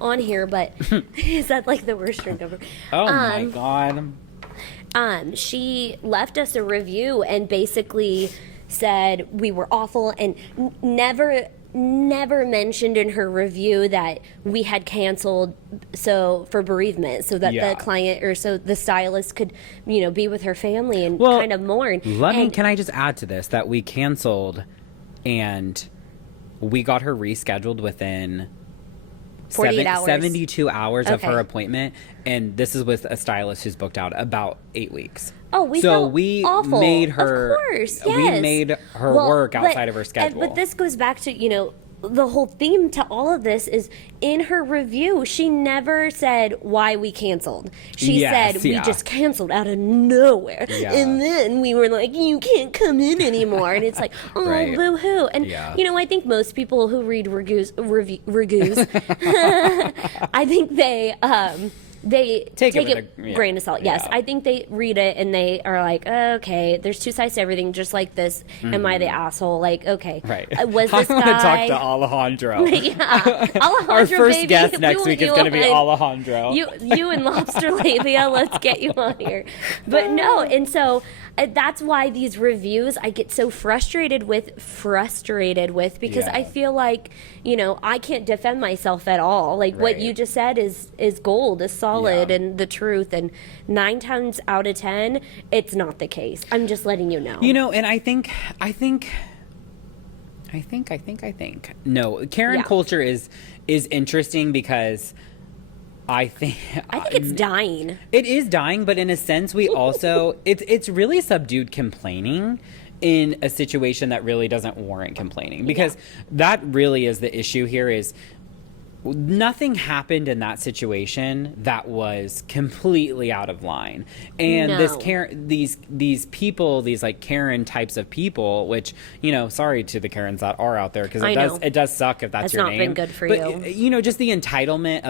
on here, but is that the worst drink ever? Oh my God. She left us a review and basically said we were awful and never mentioned in her review that we had canceled for bereavement so that the client or so the stylist could be with her family and kind of mourn. Can I just add to this that we canceled and we got her rescheduled within 48 hours. 72 hours of her appointment, and this is with a stylist who's booked out about 8 weeks. Oh, we awful. Made her. Of course, yes. We made her work outside of her schedule. But this goes back to, you know, the whole theme to all of this is in her review, she never said why we canceled. She said we just canceled out of nowhere. Yeah. And then we were like, you can't come in anymore. And it's like, oh, right. Boo-hoo. And, you know, I think most people who read reviews I think they take it with a grain of salt. Yes, I think they read it and they are like, okay, there's two sides to everything, just like this. Am I the asshole? Like, okay, right? Was this guy? I want to talk to Alejandro. Yeah, Alejandro. Our first baby, guest next week is going to be Alejandro. You and Lobster Labia. Let's get you on here. But no, and so that's why these reviews I get so frustrated with because I feel like, you know, I can't defend myself at all. Like what you just said is gold, is solid and the truth, and 9 times out of 10 it's not the case. I'm just letting you know. You know, and I think no, Karen culture is interesting because I think it's dying. It is dying, but in a sense, we also it's really subdued complaining in a situation that really doesn't warrant complaining, because that really is the issue here. Is nothing happened in that situation that was completely out of line, and these people, these like Karen types of people, which, you know, sorry to the Karens that are out there, because it does suck if that's your name. It's not been good for you. You know, just the entitlement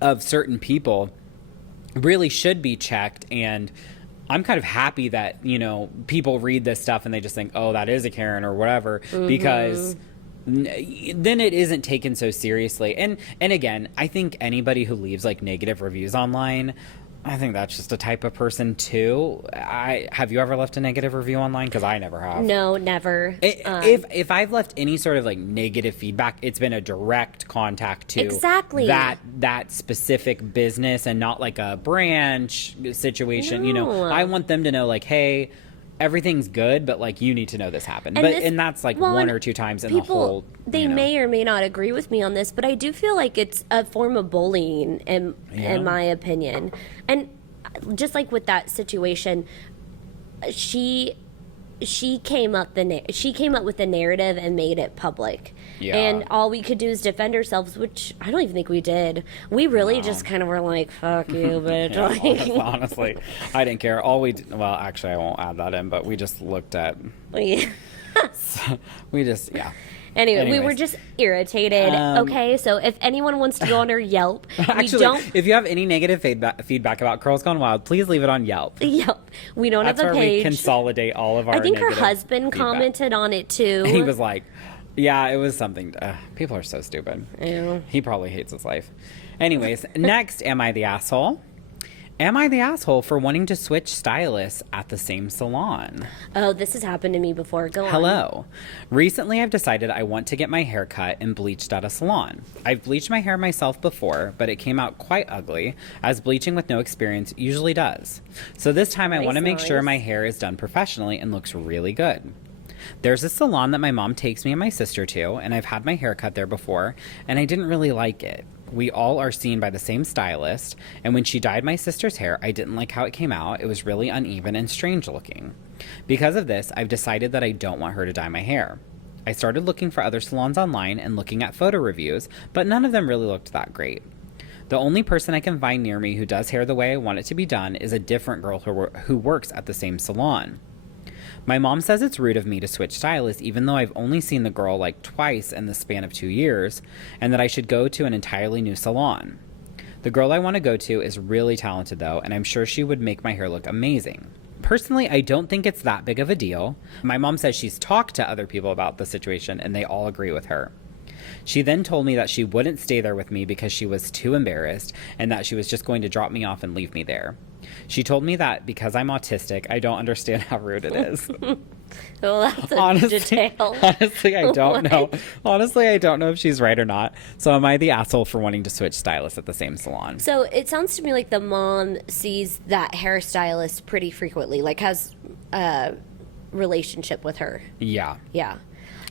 of certain people really should be checked. And I'm kind of happy that, you know, people read this stuff and they just think, oh, that is a Karen or whatever, because then it isn't taken so seriously. And again, I think anybody who leaves like negative reviews online, I think that's just a type of person too. Have you ever left a negative review online? Because I never have. No, never. If I've left any sort of like negative feedback, it's been a direct contact to that specific business, and not like a branch situation. No. You know, I want them to know like, hey, everything's good, but like you need to know this happened. And that's like one or two times in the whole. They may or may not agree with me on this, but I do feel like it's a form of bullying in my opinion. And just like with that situation, she came up with the narrative and made it public. Yeah. And all we could do is defend ourselves, which I don't even think we did. We really just kind of were like, fuck you, bitch. Honestly, I didn't care. Well, actually, I won't add that in, but we just looked at... Anyways, we were just irritated. Okay, so if anyone wants to go on our Yelp, if you have any negative feedback about Curls Gone Wild, please leave it on Yelp. Yelp. We don't have a page. That's where we consolidate all of our. I think her husband commented on it too. And he was like, "Yeah, it was something." People are so stupid. Yeah. He probably hates his life. Anyways, next, am I the asshole? Am I the asshole for wanting to switch stylists at the same salon? Oh, this has happened to me before. Go on. Hello. Recently, I've decided I want to get my hair cut and bleached at a salon. I've bleached my hair myself before, but it came out quite ugly, as bleaching with no experience usually does. So this time, I want to make sure my hair is done professionally and looks really good. There's a salon that my mom takes me and my sister to, and I've had my hair cut there before, and I didn't really like it. We all are seen by the same stylist, and when she dyed my sister's hair, I didn't like how it came out. It was really uneven and strange looking. Because of this, I've decided that I don't want her to dye my hair. I started looking for other salons online and looking at photo reviews, but none of them really looked that great. The only person I can find near me who does hair the way I want it to be done is a different girl who works at the same salon. My mom says it's rude of me to switch stylists, even though I've only seen the girl like twice in the span of 2 years, and that I should go to an entirely new salon. The girl I want to go to is really talented though, and I'm sure she would make my hair look amazing. Personally, I don't think it's that big of a deal. My mom says she's talked to other people about the situation and they all agree with her. She then told me that she wouldn't stay there with me because she was too embarrassed, and that she was just going to drop me off and leave me there. She told me that because I'm autistic, I don't understand how rude it is. Well, that's a detail. Honestly, I don't know. Honestly, I don't know if she's right or not. So am I the asshole for wanting to switch stylists at the same salon? So it sounds to me like the mom sees that hairstylist pretty frequently, like has a relationship with her. Yeah. Yeah.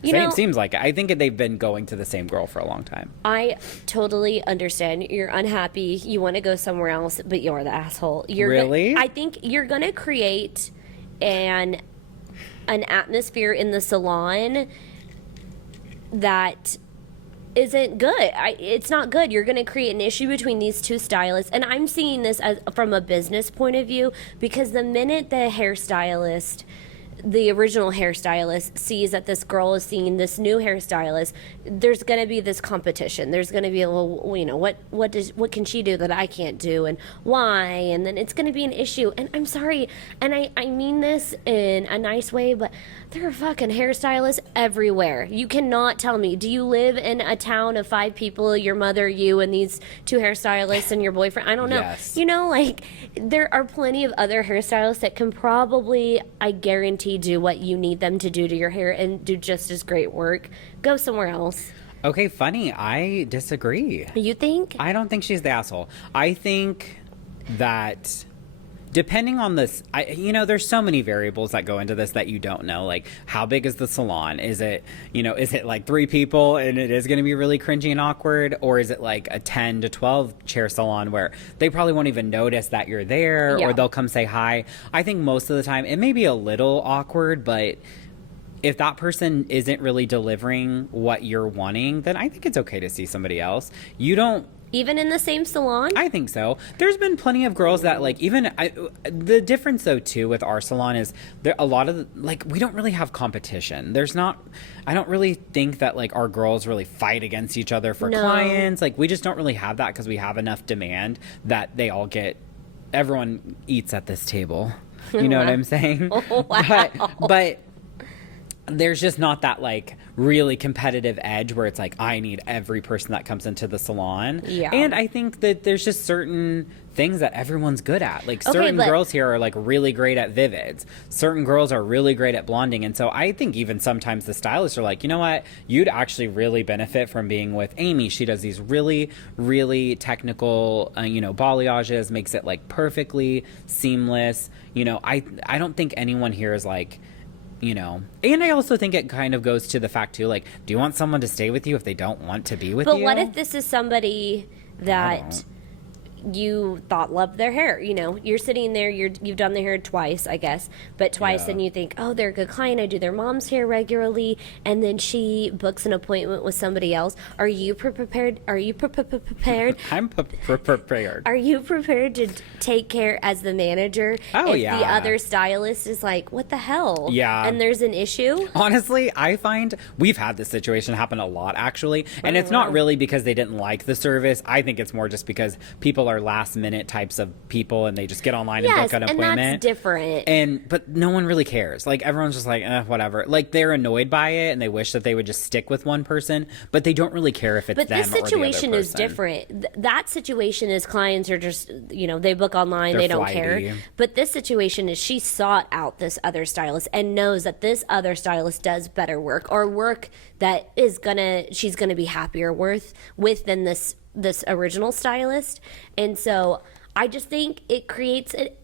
Seems like it. I think they've been going to the same girl for a long time. I totally understand. You're unhappy. You want to go somewhere else, but you're the asshole. Really? I think you're going to create an atmosphere in the salon that isn't good. It's not good. You're going to create an issue between these two stylists. And I'm seeing this from a business point of view, because the minute the original hairstylist sees that this girl is seeing this new hairstylist, there's going to be this competition. There's going to be what can she do that I can't do, and why? And then it's going to be an issue. And I'm sorry, and I mean this in a nice way, but there are fucking hairstylists everywhere. You cannot tell me, do you live in a town of 5 people, your mother, you, and these 2 hairstylists and your boyfriend? I don't know. Yes. There are plenty of other hairstylists that can probably, I guarantee, do what you need them to do to your hair and do just as great work. Go somewhere else. Okay, funny. I disagree. You think? I don't think she's the asshole. I think that depending on this, there's so many variables that go into this that you don't know. Like, how big is the salon? Is it like 3 people and it is going to be really cringy and awkward? Or is it like a 10 to 12 chair salon where they probably won't even notice that you're there, or they'll come say hi? I think most of the time it may be a little awkward, but if that person isn't really delivering what you're wanting, then I think it's okay to see somebody else. Even in the same salon? I think so. There's been plenty of girls that the difference though too with our salon is there a lot of we don't really have competition. I don't really think that our girls really fight against each other for clients. We just don't really have that because we have enough demand that everyone eats at this table. You know what I'm saying? Oh, wow. But there's just not that really competitive edge where it's I need every person that comes into the salon. Yeah. And I think that there's just certain things that everyone's good at. Certain girls here are really great at vivids. Certain girls are really great at blonding. And so I think even sometimes the stylists are you know what? You'd actually really benefit from being with Amy. She does these really, really technical, balayages, makes it perfectly seamless. I don't think anyone here is and I also think it kind of goes to the fact too, do you want someone to stay with you if they don't want to be with you? But what if this is somebody that you thought loved their hair? You're sitting there, you've done their hair twice, I guess, but twice, and you think, oh, they're a good client, I do their mom's hair regularly, and then she books an appointment with somebody else. Are you prepared? I'm prepared. Are you prepared to take care as the manager if the other stylist is what the hell? Yeah. And there's an issue? Honestly, I find we've had this situation happen a lot, actually, and it's not really because they didn't like the service. I think it's more just because people are last minute types of people and they just get online and book an appointment. And that's different. But no one really cares. Everyone's just whatever. They're annoyed by it and they wish that they would just stick with one person, but they don't really care if it's them or the other person. But this situation is different. That situation is clients are just, they book online, they don't care. But this situation is she sought out this other stylist and knows that this other stylist does better work, or work that she's gonna be happier with than this original stylist. And so I just think it creates it.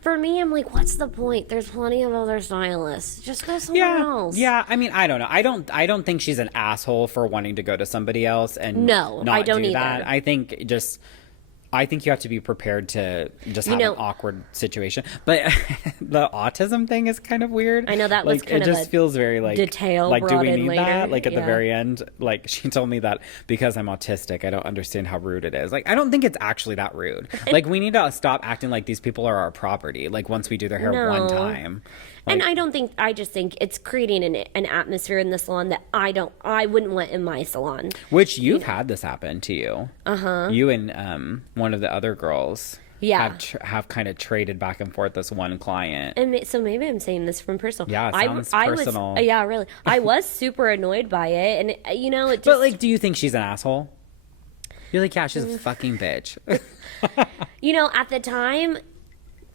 For me, I'm what's the point? There's plenty of other stylists. Just go somewhere else. Yeah. I mean, I don't know. I don't think she's an asshole for wanting to go to somebody else and not I don't do either. that. I think you have to be prepared to just have an awkward situation. But the autism thing is kind of weird. I know that was kind of it just feels very detail do we need later? that? At the very end, she told me that because I'm autistic, I don't understand how rude it is. I don't think it's actually that rude. We need to stop acting like these people are our property. Once we do their hair one time. And I just think it's creating an atmosphere in the salon that I wouldn't want in my salon. Which you've had this happen to you. Uh-huh. You and one of the other girls have kind of traded back and forth this one client. And so maybe I'm saying this from personal. Yeah, it sounds personal. Really. I was super annoyed by it. And, it just... But, do you think she's an asshole? You're yeah, she's a fucking bitch. At the time...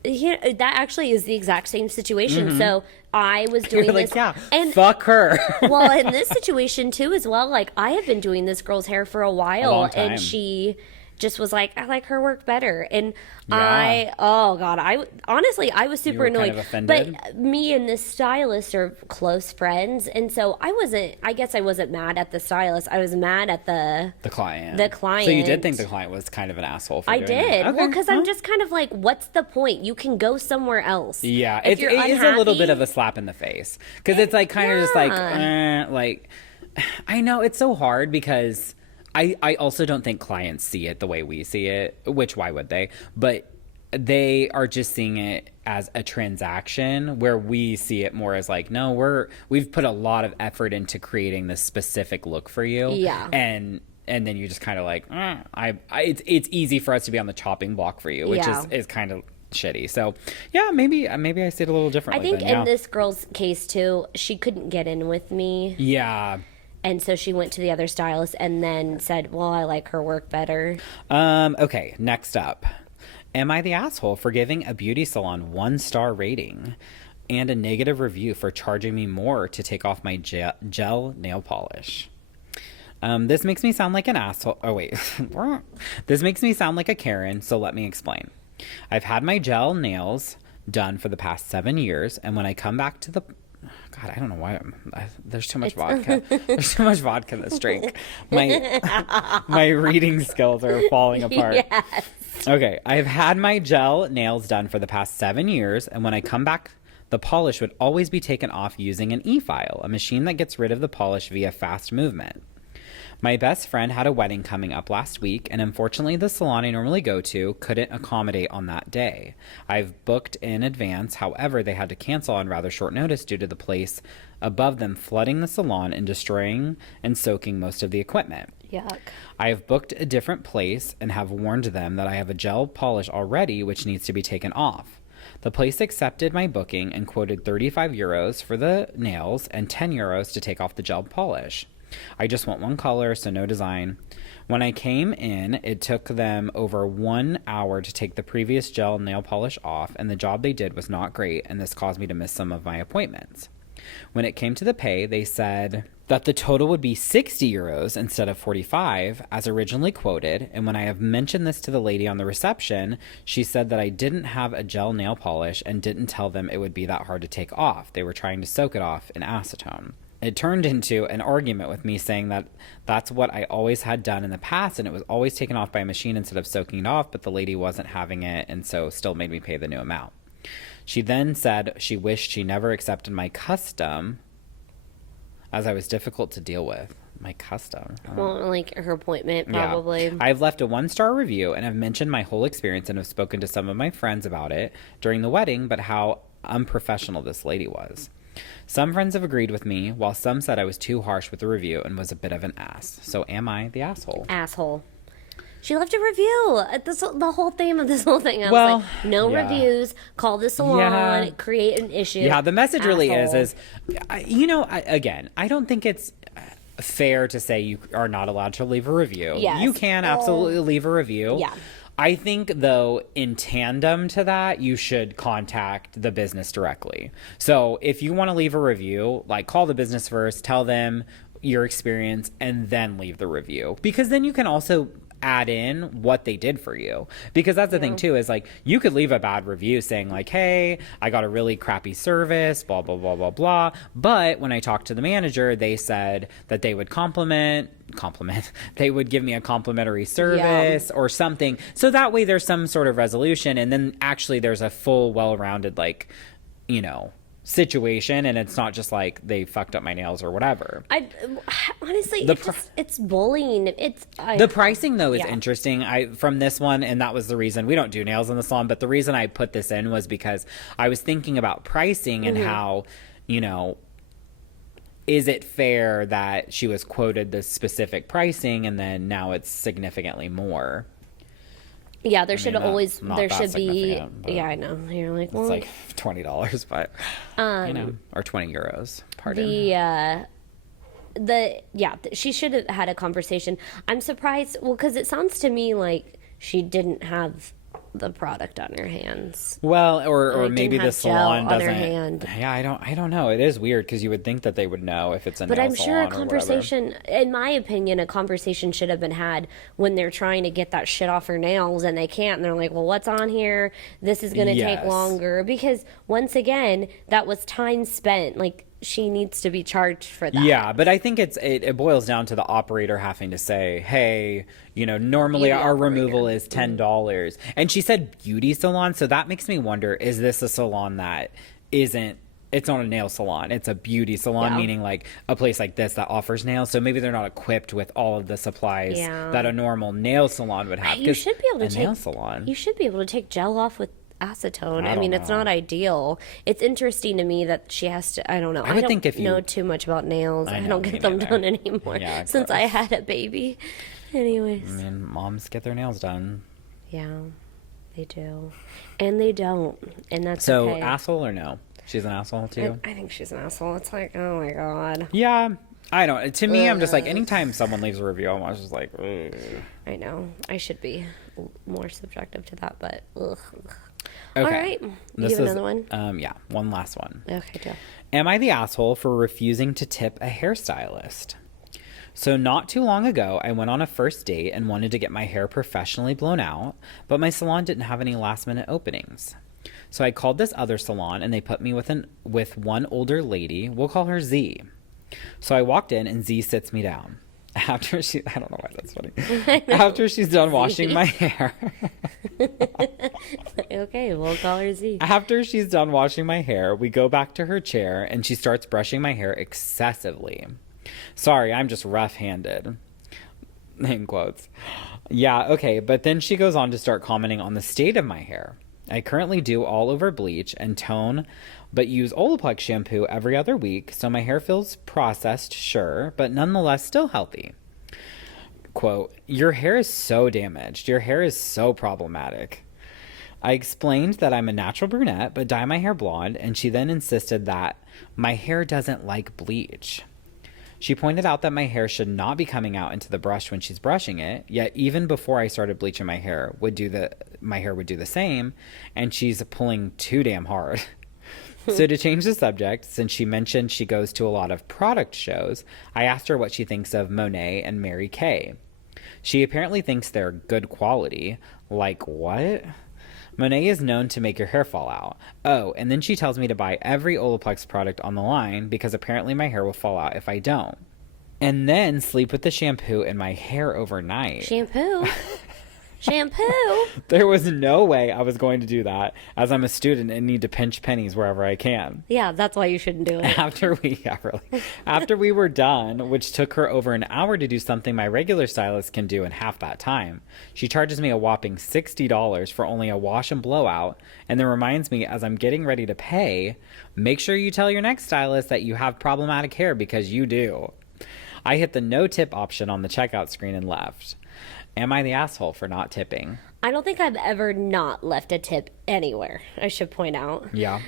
that actually is the exact same situation. Mm-hmm. So I was doing this. And fuck her. Well, in this situation too, as well, I have been doing this girl's hair for a while, time. And she just was like, I like her work better. And I honestly, I was super annoyed. Kind of offended. But me and this stylist are close friends. And so I guess I wasn't mad at the stylist. I was mad at the client. So you did think the client was kind of an asshole for doing that? I did. Okay. Well, because I'm just kind of like, what's the point? You can go somewhere else. Yeah, it is a little bit of a slap in the face. Because it's like kind of just like, I know it's so hard because I also don't think clients see it the way we see it, which why would they? But they are just seeing it as a transaction where we see it more as like, no, we've put a lot of effort into creating this specific look for you. Yeah. And then you're just kind of like, it's easy for us to be on the chopping block for you, which is kind of shitty. So yeah, maybe I see it a little differently. I think in this girl's case too, she couldn't get in with me. Yeah. And so she went to the other stylist and then said, well, I like her work better. Okay, next up. Am I the asshole for giving a beauty salon 1-star rating and a negative review for charging me more to take off my gel nail polish? This makes me sound like an asshole. Oh, wait. This makes me sound like a Karen, so let me explain. I've had my gel nails done for the past 7 years, and when I come back to the... God, I don't know why there's too much vodka. There's too much vodka in this drink. My reading skills are falling apart. Yes. Okay, I've had my gel nails done for the past 7 years, and when I come back, the polish would always be taken off using an e-file, a machine that gets rid of the polish via fast movement. My best friend had a wedding coming up last week, and unfortunately the salon I normally go to couldn't accommodate on that day. I've booked in advance, however, they had to cancel on rather short notice due to the place above them flooding the salon and destroying and soaking most of the equipment. Yuck. I have booked a different place and have warned them that I have a gel polish already which needs to be taken off. The place accepted my booking and quoted €35 for the nails and €10 to take off the gel polish. I just want one color, so no design. When I came in, it took them over 1 hour to take the previous gel nail polish off, and the job they did was not great, and this caused me to miss some of my appointments. When it came to the pay, they said that the total would be €60 instead of 45, as originally quoted, and when I have mentioned this to the lady on the reception, she said that I didn't have a gel nail polish and didn't tell them it would be that hard to take off. They were trying to soak it off in acetone. It turned into an argument with me saying that that's what I always had done in the past and it was always taken off by a machine instead of soaking it off, but the lady wasn't having it and so still made me pay the new amount. She then said she wished she never accepted my custom as I was difficult to deal with. My custom. Well, like her appointment, probably. Yeah. I've left a 1-star review and have mentioned my whole experience and have spoken to some of my friends about it during the wedding, but how unprofessional this lady was. Some friends have agreed with me, while some said I was too harsh with the review and was a bit of an ass. So am I the asshole? Asshole. She left a review. The whole theme of this whole thing. I was like, no reviews. Call the salon. Create an issue. Yeah, the message really is again, I don't think it's fair to say you are not allowed to leave a review. Yes. You can absolutely leave a review. Yeah. I think, though, in tandem to that, you should contact the business directly. So if you want to leave a review, like call the business first, tell them your experience, and then leave the review. Because then you can also add in what they did for you, because that's the thing too, is like you could leave a bad review saying like, hey, I got a really crappy service, blah blah blah blah blah, but when I talked to the manager, they said that they would compliment they would give me a complimentary service or something, so that way there's some sort of resolution, and then actually there's a full well-rounded situation, and it's not just like they fucked up my nails or whatever. I honestly, it's bullying. The pricing though is interesting. From this one, and that was the reason we don't do nails in the salon. But the reason I put this in was because I was thinking about pricing and how, is it fair that she was quoted this specific pricing and then now it's significantly more? Yeah, there should be. Yeah, I know. You're like, well, it's like $20, but or €20. Pardon. She should have had a conversation. I'm surprised. Well, because it sounds to me like she didn't have the product on your hands. Well, or maybe the salon doesn't. On their hand. Yeah, I don't know. It is weird because you would think that they would know if it's a nail salon. But I'm sure a conversation, in my opinion, a conversation should have been had when they're trying to get that shit off her nails and they can't. And they're like, well, what's on here? This is going to take longer. Because once again, that was time spent. Like, she needs to be charged for that. Yeah, but I think it boils down to the operator having to say, hey, normally our removal is $10. And she said beauty salon, so that makes me wonder, is this a salon that isn't, it's not a nail salon, it's a beauty salon, meaning like a place like this that offers nails, so maybe they're not equipped with all of the supplies that a normal nail salon would have. You should be able to nail salon. You should be able to take gel off with acetone. I mean, it's not ideal. It's interesting to me that she has to. I don't know. I don't know too much about nails. I don't get them done anymore since I had a baby. Anyways, I mean, moms get their nails done. Yeah, they do, and they don't, and that's so okay. Asshole or no? She's an asshole too. I think she's an asshole. It's like, oh my god. Yeah. I don't. To me, I'm just like, anytime someone leaves a review, I'm just like, ugh. I know. I should be more subjective to that, but ugh. Okay. All right. You have another one? Yeah, one last one. Okay, go. Am I the asshole for refusing to tip a hairstylist? So not too long ago, I went on a first date and wanted to get my hair professionally blown out, but my salon didn't have any last-minute openings. So I called this other salon, and they put me with one older lady. We'll call her Z. So I walked in, and Z sits me down. I don't know why that's funny. After she's done washing my hair. Okay, we'll call her Z. After she's done washing my hair, we go back to her chair and she starts brushing my hair excessively. Sorry, I'm just rough-handed. In quotes. Yeah, okay, but then she goes on to start commenting on the state of my hair. I currently do all over bleach and tone, but use Olaplex shampoo every other week, so my hair feels processed, sure, but nonetheless still healthy. Quote, your hair is so damaged. Your hair is so problematic. I explained that I'm a natural brunette, but dye my hair blonde, and she then insisted that my hair doesn't like bleach. She pointed out that my hair should not be coming out into the brush when she's brushing it, yet even before I started bleaching my hair my hair would do the same, and she's pulling too damn hard. So to change the subject, since she mentioned she goes to a lot of product shows, I asked her what she thinks of Monet and Mary Kay. She apparently thinks they're good quality. Like what? Monet is known to make your hair fall out. Oh, and then she tells me to buy every Olaplex product on the line because apparently my hair will fall out if I don't. And then sleep with the shampoo in my hair overnight. Shampoo? Shampoo? There was no way I was going to do that, as I'm a student and need to pinch pennies wherever I can. Yeah, that's why you shouldn't do it. After we were done, which took her over an hour to do something my regular stylist can do in half that time, she charges me a whopping $60 for only a wash and blowout, and then reminds me as I'm getting ready to pay, make sure you tell your next stylist that you have problematic hair because you do. I hit the no tip option on the checkout screen and left. Am I the asshole for not tipping? I don't think I've ever not left a tip anywhere, I should point out. Yeah.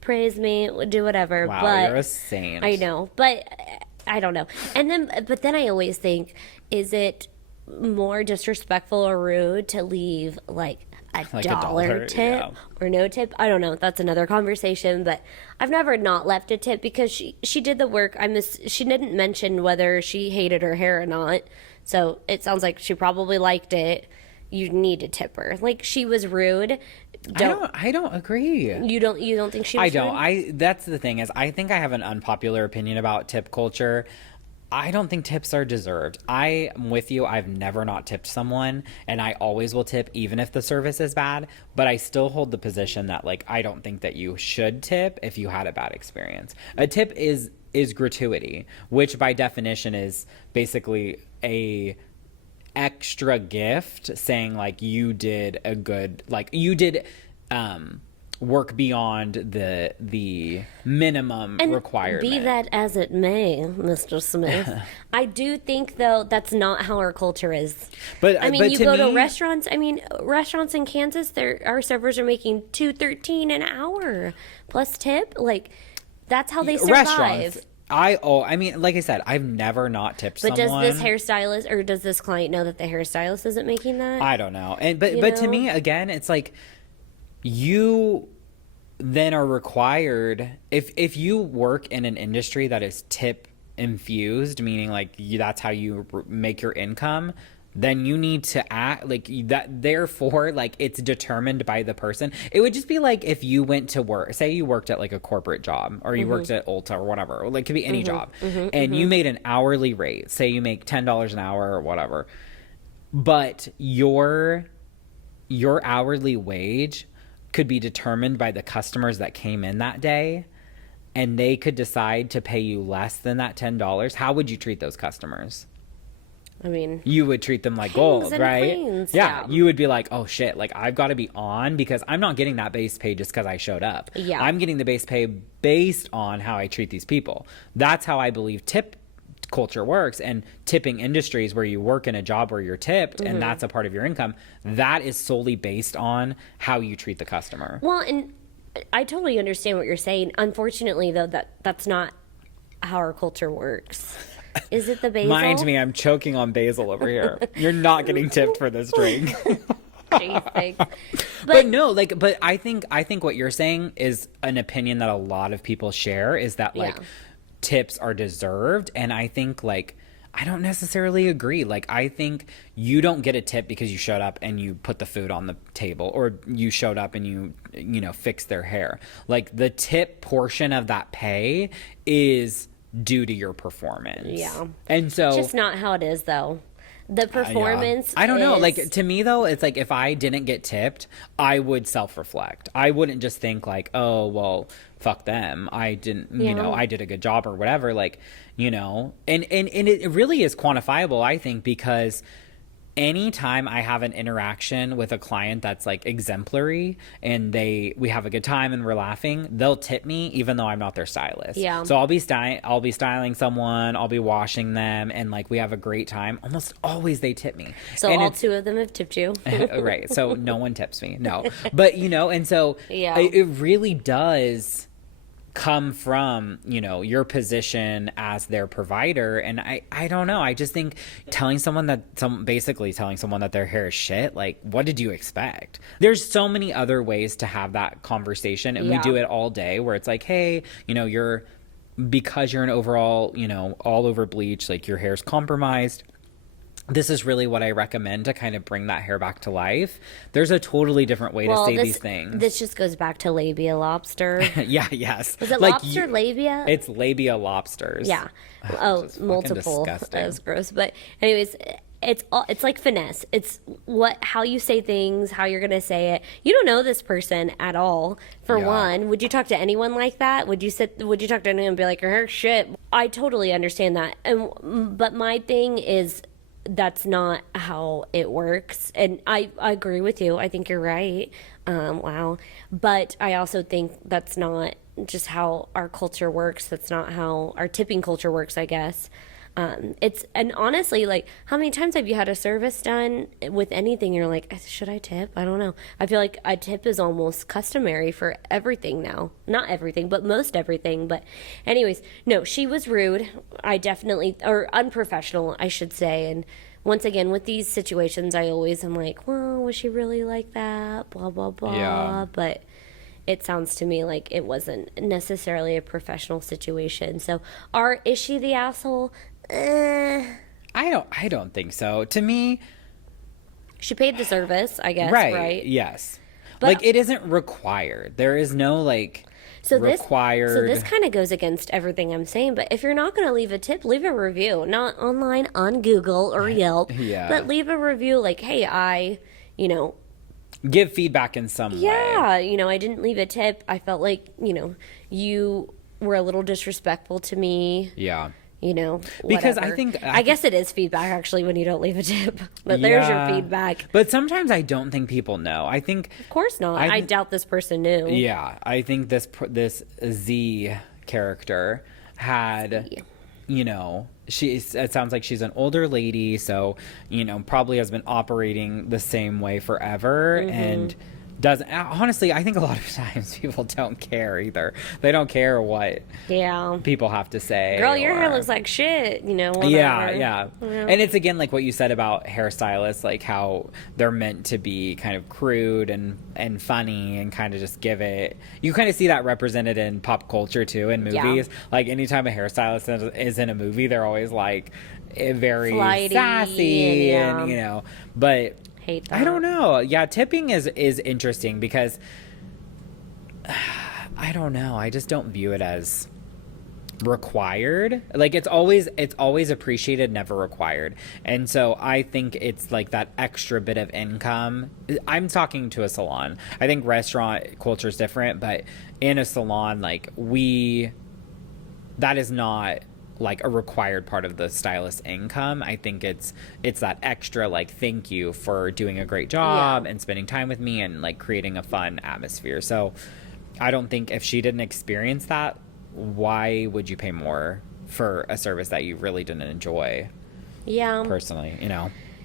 Praise me, do whatever. Wow, but you're a saint. I know, but I don't know. But then I always think, is it more disrespectful or rude to leave like a dollar tip or no tip? I don't know. That's another conversation, but I've never not left a tip because she did the work. She didn't mention whether she hated her hair or not. So it sounds like she probably liked it. You need to tip her. Like, she was rude. I don't agree. You don't think she was rude? That's the thing is I think I have an unpopular opinion about tip culture. I don't think tips are deserved. I am with you. I've never not tipped someone, and I always will tip even if the service is bad, but I still hold the position that, like, I don't think that you should tip if you had a bad experience. A tip is gratuity, which by definition is basically a extra gift saying like you did a good, like you did work beyond the minimum requirement. Be that as it may, Mr. Smith, I do think though that's not how our culture is. But I mean, you go to restaurants. I mean, restaurants in Kansas, our servers are making $2.13 an hour plus tip. Like, that's how they survive. Restaurants. I mean, like I said, I've never not tipped But someone. does this hairstylist or does this client know that the hairstylist isn't making that? I don't know. But to me, again, it's like you then are required, if you work in an industry that is tip infused, meaning like that's how you make your income, then you need to act like that. Therefore, like it's determined by the person. It would just be like if you went to work, say you worked at like a corporate job or you worked at Ulta or whatever, like it could be any job, and you made an hourly rate. Say you make $10 an hour or whatever, but your hourly wage could be determined by the customers that came in that day, and they could decide to pay you less than that $10. How would you treat those customers? I mean, you would treat them like gold, right? Queens, yeah. You would be like, oh shit, like I've got to be on because I'm not getting that base pay just because I showed up. Yeah. I'm getting the base pay based on how I treat these people. That's how I believe tip culture works, and tipping industries where you work in a job where you're tipped and that's a part of your income, that is solely based on how you treat the customer. Well, and I totally understand what you're saying. Unfortunately, though, that's not how our culture works. Is it the basil? Mind me, I'm choking on basil over here. You're not getting tipped for this drink. Jeez, thanks. But no, like, but I think what you're saying is an opinion that a lot of people share, is that like tips are deserved. And I think like, I don't necessarily agree. Like, I think you don't get a tip because you showed up and you put the food on the table, or you showed up and you know, fixed their hair. Like, the tip portion of that pay is due to your performance. Yeah. And so, just not how it is, though. The performance I don't know. Like, to me, though, it's like if I didn't get tipped, I would self-reflect. I wouldn't just think like, oh, well, fuck them. I didn't, you know, I did a good job or whatever. Like, you know, and it really is quantifiable, I think, because anytime I have an interaction with a client that's like exemplary and we have a good time and we're laughing, they'll tip me even though I'm not their stylist. Yeah. So I'll be styling someone, I'll be washing them, and like we have a great time. Almost always they tip me. So and all two of them have tipped you. Right. So no one tips me. No. But you know, and so it really does come from, you know, your position as their provider. And I don't know, I just think basically telling someone that their hair is shit, like, what did you expect? There's so many other ways to have that conversation, and we do it all day, where it's like, hey, you know, because you're an overall, you know, all over bleach, like your hair's compromised, this is really what I recommend to kind of bring that hair back to life. There's a totally different way to say these things. This just goes back to labia lobster. Yes. Was it like lobster labia? It's labia lobsters. Yeah. Oh, multiple. That was gross. But anyways, it's like finesse. It's how you say things, how you're gonna say it. You don't know this person at all. For one, would you talk to anyone like that? Would you talk to anyone and be like, your hair's shit? I totally understand that. But my thing is, that's not how it works. And I agree with you. I think you're right. Wow. But I also think that's not just how our culture works. That's not how our tipping culture works, I guess. And honestly, like, how many times have you had a service done with anything? You're like, should I tip? I don't know. I feel like a tip is almost customary for everything now. Not everything, but most everything. But anyways, no, she was rude. Or unprofessional, I should say. And once again, with these situations, I'm like, well, was she really like that? Blah, blah, blah. Yeah. But it sounds to me like it wasn't necessarily a professional situation. So is she the asshole? I don't think so. To me, she paid the service, I guess, right? Yes. But, like, it isn't required. There is no, like, required. So this kind of goes against everything I'm saying, but if you're not going to leave a tip, leave a review. Not online, on Google or Yelp. But leave a review like, hey, give feedback in some way. Yeah, I didn't leave a tip. I felt like, you were a little disrespectful to me. Yeah. Because I guess it is feedback actually when you don't leave a tip. But there's your feedback. But sometimes I don't think people know. I think, of course not. I doubt this person knew. Yeah, I think this Z character had, it sounds like she's an older lady, so probably has been operating the same way forever, and doesn't. Honestly, I think a lot of times people don't care either. They don't care what people have to say. Girl, your hair looks like shit, whatever. Yeah. And it's again like what you said about hairstylists, like how they're meant to be kind of crude and funny and kind of just give it. You kind of see that represented in pop culture too, in movies. Yeah. Like anytime a hairstylist is in a movie, they're always like very flighty, sassy and but hate that. I don't know. Yeah, tipping is interesting because I don't know. I just don't view it as required. Like it's always appreciated, never required. And so I think it's like that extra bit of income. I'm talking to a salon. I think restaurant culture is different, but in a salon, like that is not like a required part of the stylist income. I think it's that extra like thank you for doing a great job and spending time with me and like creating a fun atmosphere. So I don't think if she didn't experience that, why would you pay more for a service that you really didn't enjoy? Yeah. Personally,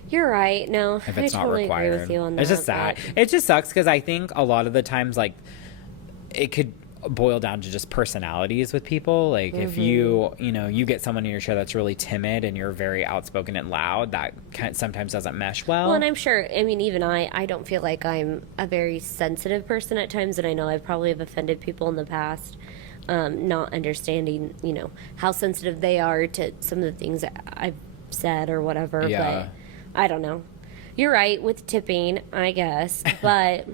You're right. No, if it's I not totally required. agree with you on that. It's just sad. It just sucks because I think a lot of the times like it could boil down to just personalities with people. Like if you get someone in your show that's really timid and you're very outspoken and loud, that sometimes doesn't mesh well. Well, and I'm sure, even I don't feel like I'm a very sensitive person at times, and I know I probably have offended people in the past, not understanding, how sensitive they are to some of the things that I've said or whatever. Yeah. But I don't know. You're right with tipping, I guess, but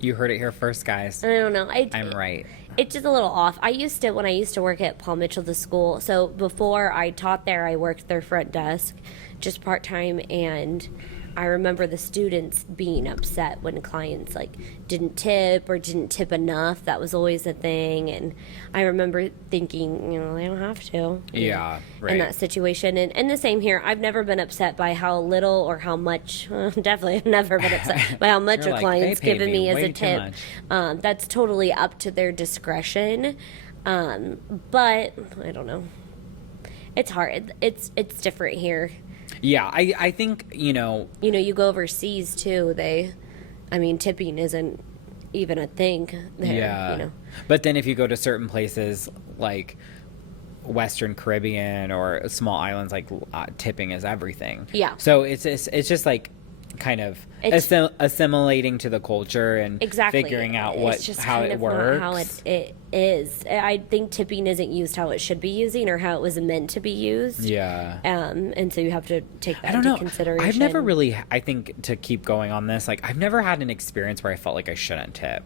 you heard it here first, guys. I don't know. I'm right. It's just a little off. When I used to work at Paul Mitchell, the school, so before I taught there, I worked their front desk just part-time, and I remember the students being upset when clients like didn't tip or didn't tip enough. That was always a thing, and I remember thinking, they don't have to. Yeah, right. In that situation, and the same here. I've never been upset by how little or how much. Definitely, I've never been upset by how much a client's given me as a tip. That's totally up to their discretion. But I don't know. It's hard. It's different here. Yeah, I think, you go overseas too, tipping isn't even a thing there, Yeah. But then if you go to certain places like Western Caribbean or small islands, like tipping is everything. Yeah. So it's just like kind of assimilating to the culture and figuring out how it works. Not how it is. I think tipping isn't used how it should be using or how it was meant to be used. Yeah. And so you have to take that into consideration. I've never really, I think, to keep going on this, like I've never had an experience where I felt like I shouldn't tip.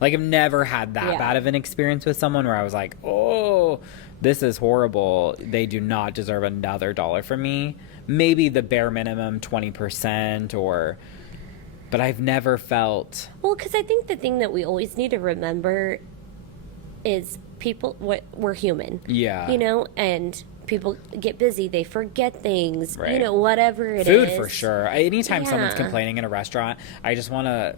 Like I've never had that bad of an experience with someone where I was like, oh, this is horrible. They do not deserve another dollar from me. Maybe the bare minimum 20% but I've never felt. Well, because I think the thing that we always need to remember is we're human. Yeah. And people get busy. They forget things. Right. Whatever it is. Food for sure. Anytime someone's complaining in a restaurant, I just want to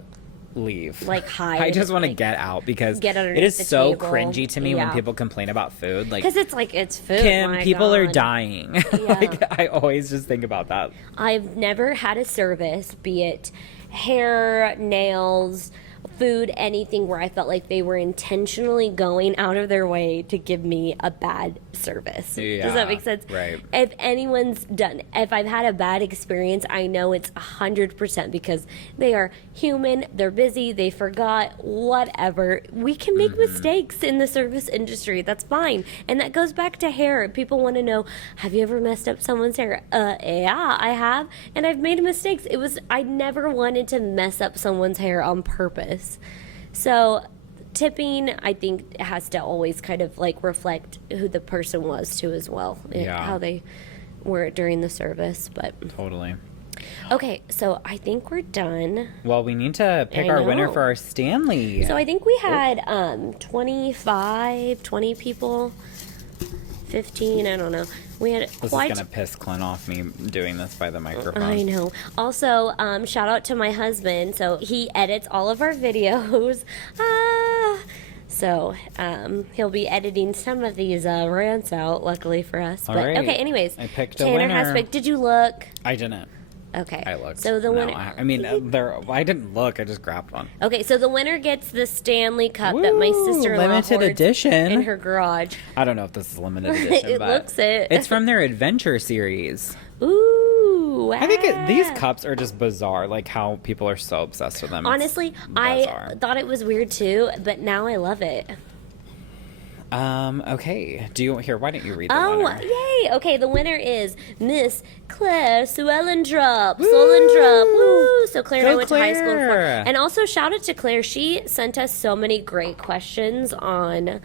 leave. Like hide. I just want to get out because it is so table. cringy to me when people complain about food. Like, because it's like it's food. Kim, people are dying. Like, I always just think about that. I've never had a service, be it hair, nails, food, anything where I felt like they were intentionally going out of their way to give me a bad service. Yeah, does that make sense? Right. If I've had a bad experience, I know it's 100% because they are human, they're busy, they forgot, whatever. We can make mistakes in the service industry. That's fine. And that goes back to hair. People want to know, have you ever messed up someone's hair? Yeah, I have. And I've made mistakes. I never wanted to mess up someone's hair on purpose. So tipping, I think, has to always kind of like reflect who the person was too as well. Yeah. How they were during the service. But totally. Okay, so I think we're done. Well, we need to pick our winner for our Stanley. So I think we had 20 people, 15, I don't know. We had This is going to piss Clint off, me doing this by the microphone. I know. Also, shout out to my husband. So he edits all of our videos. So he'll be editing some of these rants out, luckily for us. All right. Okay, anyways. I picked a Tanner winner. has picked. Did you look? I didn't. Okay. I looked. So the winner. I mean, I didn't look. I just grabbed one. Okay, so the winner gets the Stanley Cup that my sister-in-law limited edition in her garage. I don't know if this is limited edition. It looks it. It's from their adventure series. Ooh, wow. I think these cups are just bizarre, like how people are so obsessed with them. Honestly, I thought it was weird too, but now I love it. Okay. Why don't you read the winner? Yay! Okay, the winner is Miss Claire Suellendrup. Woo! So Claire and I went to high school before. And also shout out to Claire. She sent us so many great questions online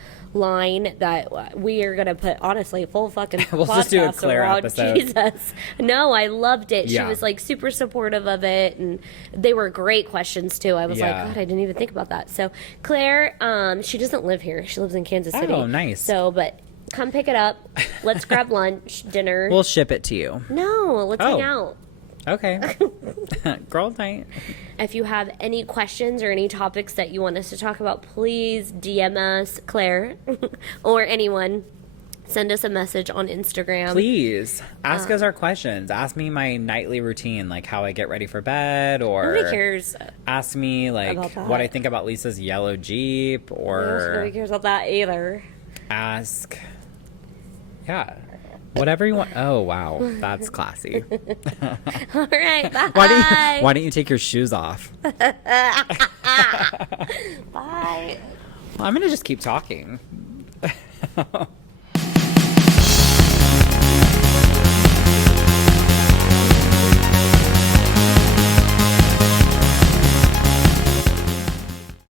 that we are going to put, honestly, a full fucking we'll just do a Claire around. episode. Jesus. No, I loved it. Yeah. She was like super supportive of it, and they were great questions too. I was like, God, I didn't even think about that. So Claire, she doesn't live here. She lives in Kansas City. Oh, nice. So, but come pick it up. Let's grab lunch, dinner. We'll ship it to you. No, let's hang out. Okay. Girl night. If you have any questions or any topics that you want us to talk about, please DM us, Claire, or anyone. Send us a message on Instagram. Please ask us our questions. Ask me my nightly routine, like how I get ready for bed, or nobody cares. Ask me like what I think about Lisa's yellow Jeep, or nobody cares about that either. Ask, whatever you want. Oh wow, that's classy. All right, bye. Why don't you take your shoes off? Bye. Well, I'm gonna just keep talking.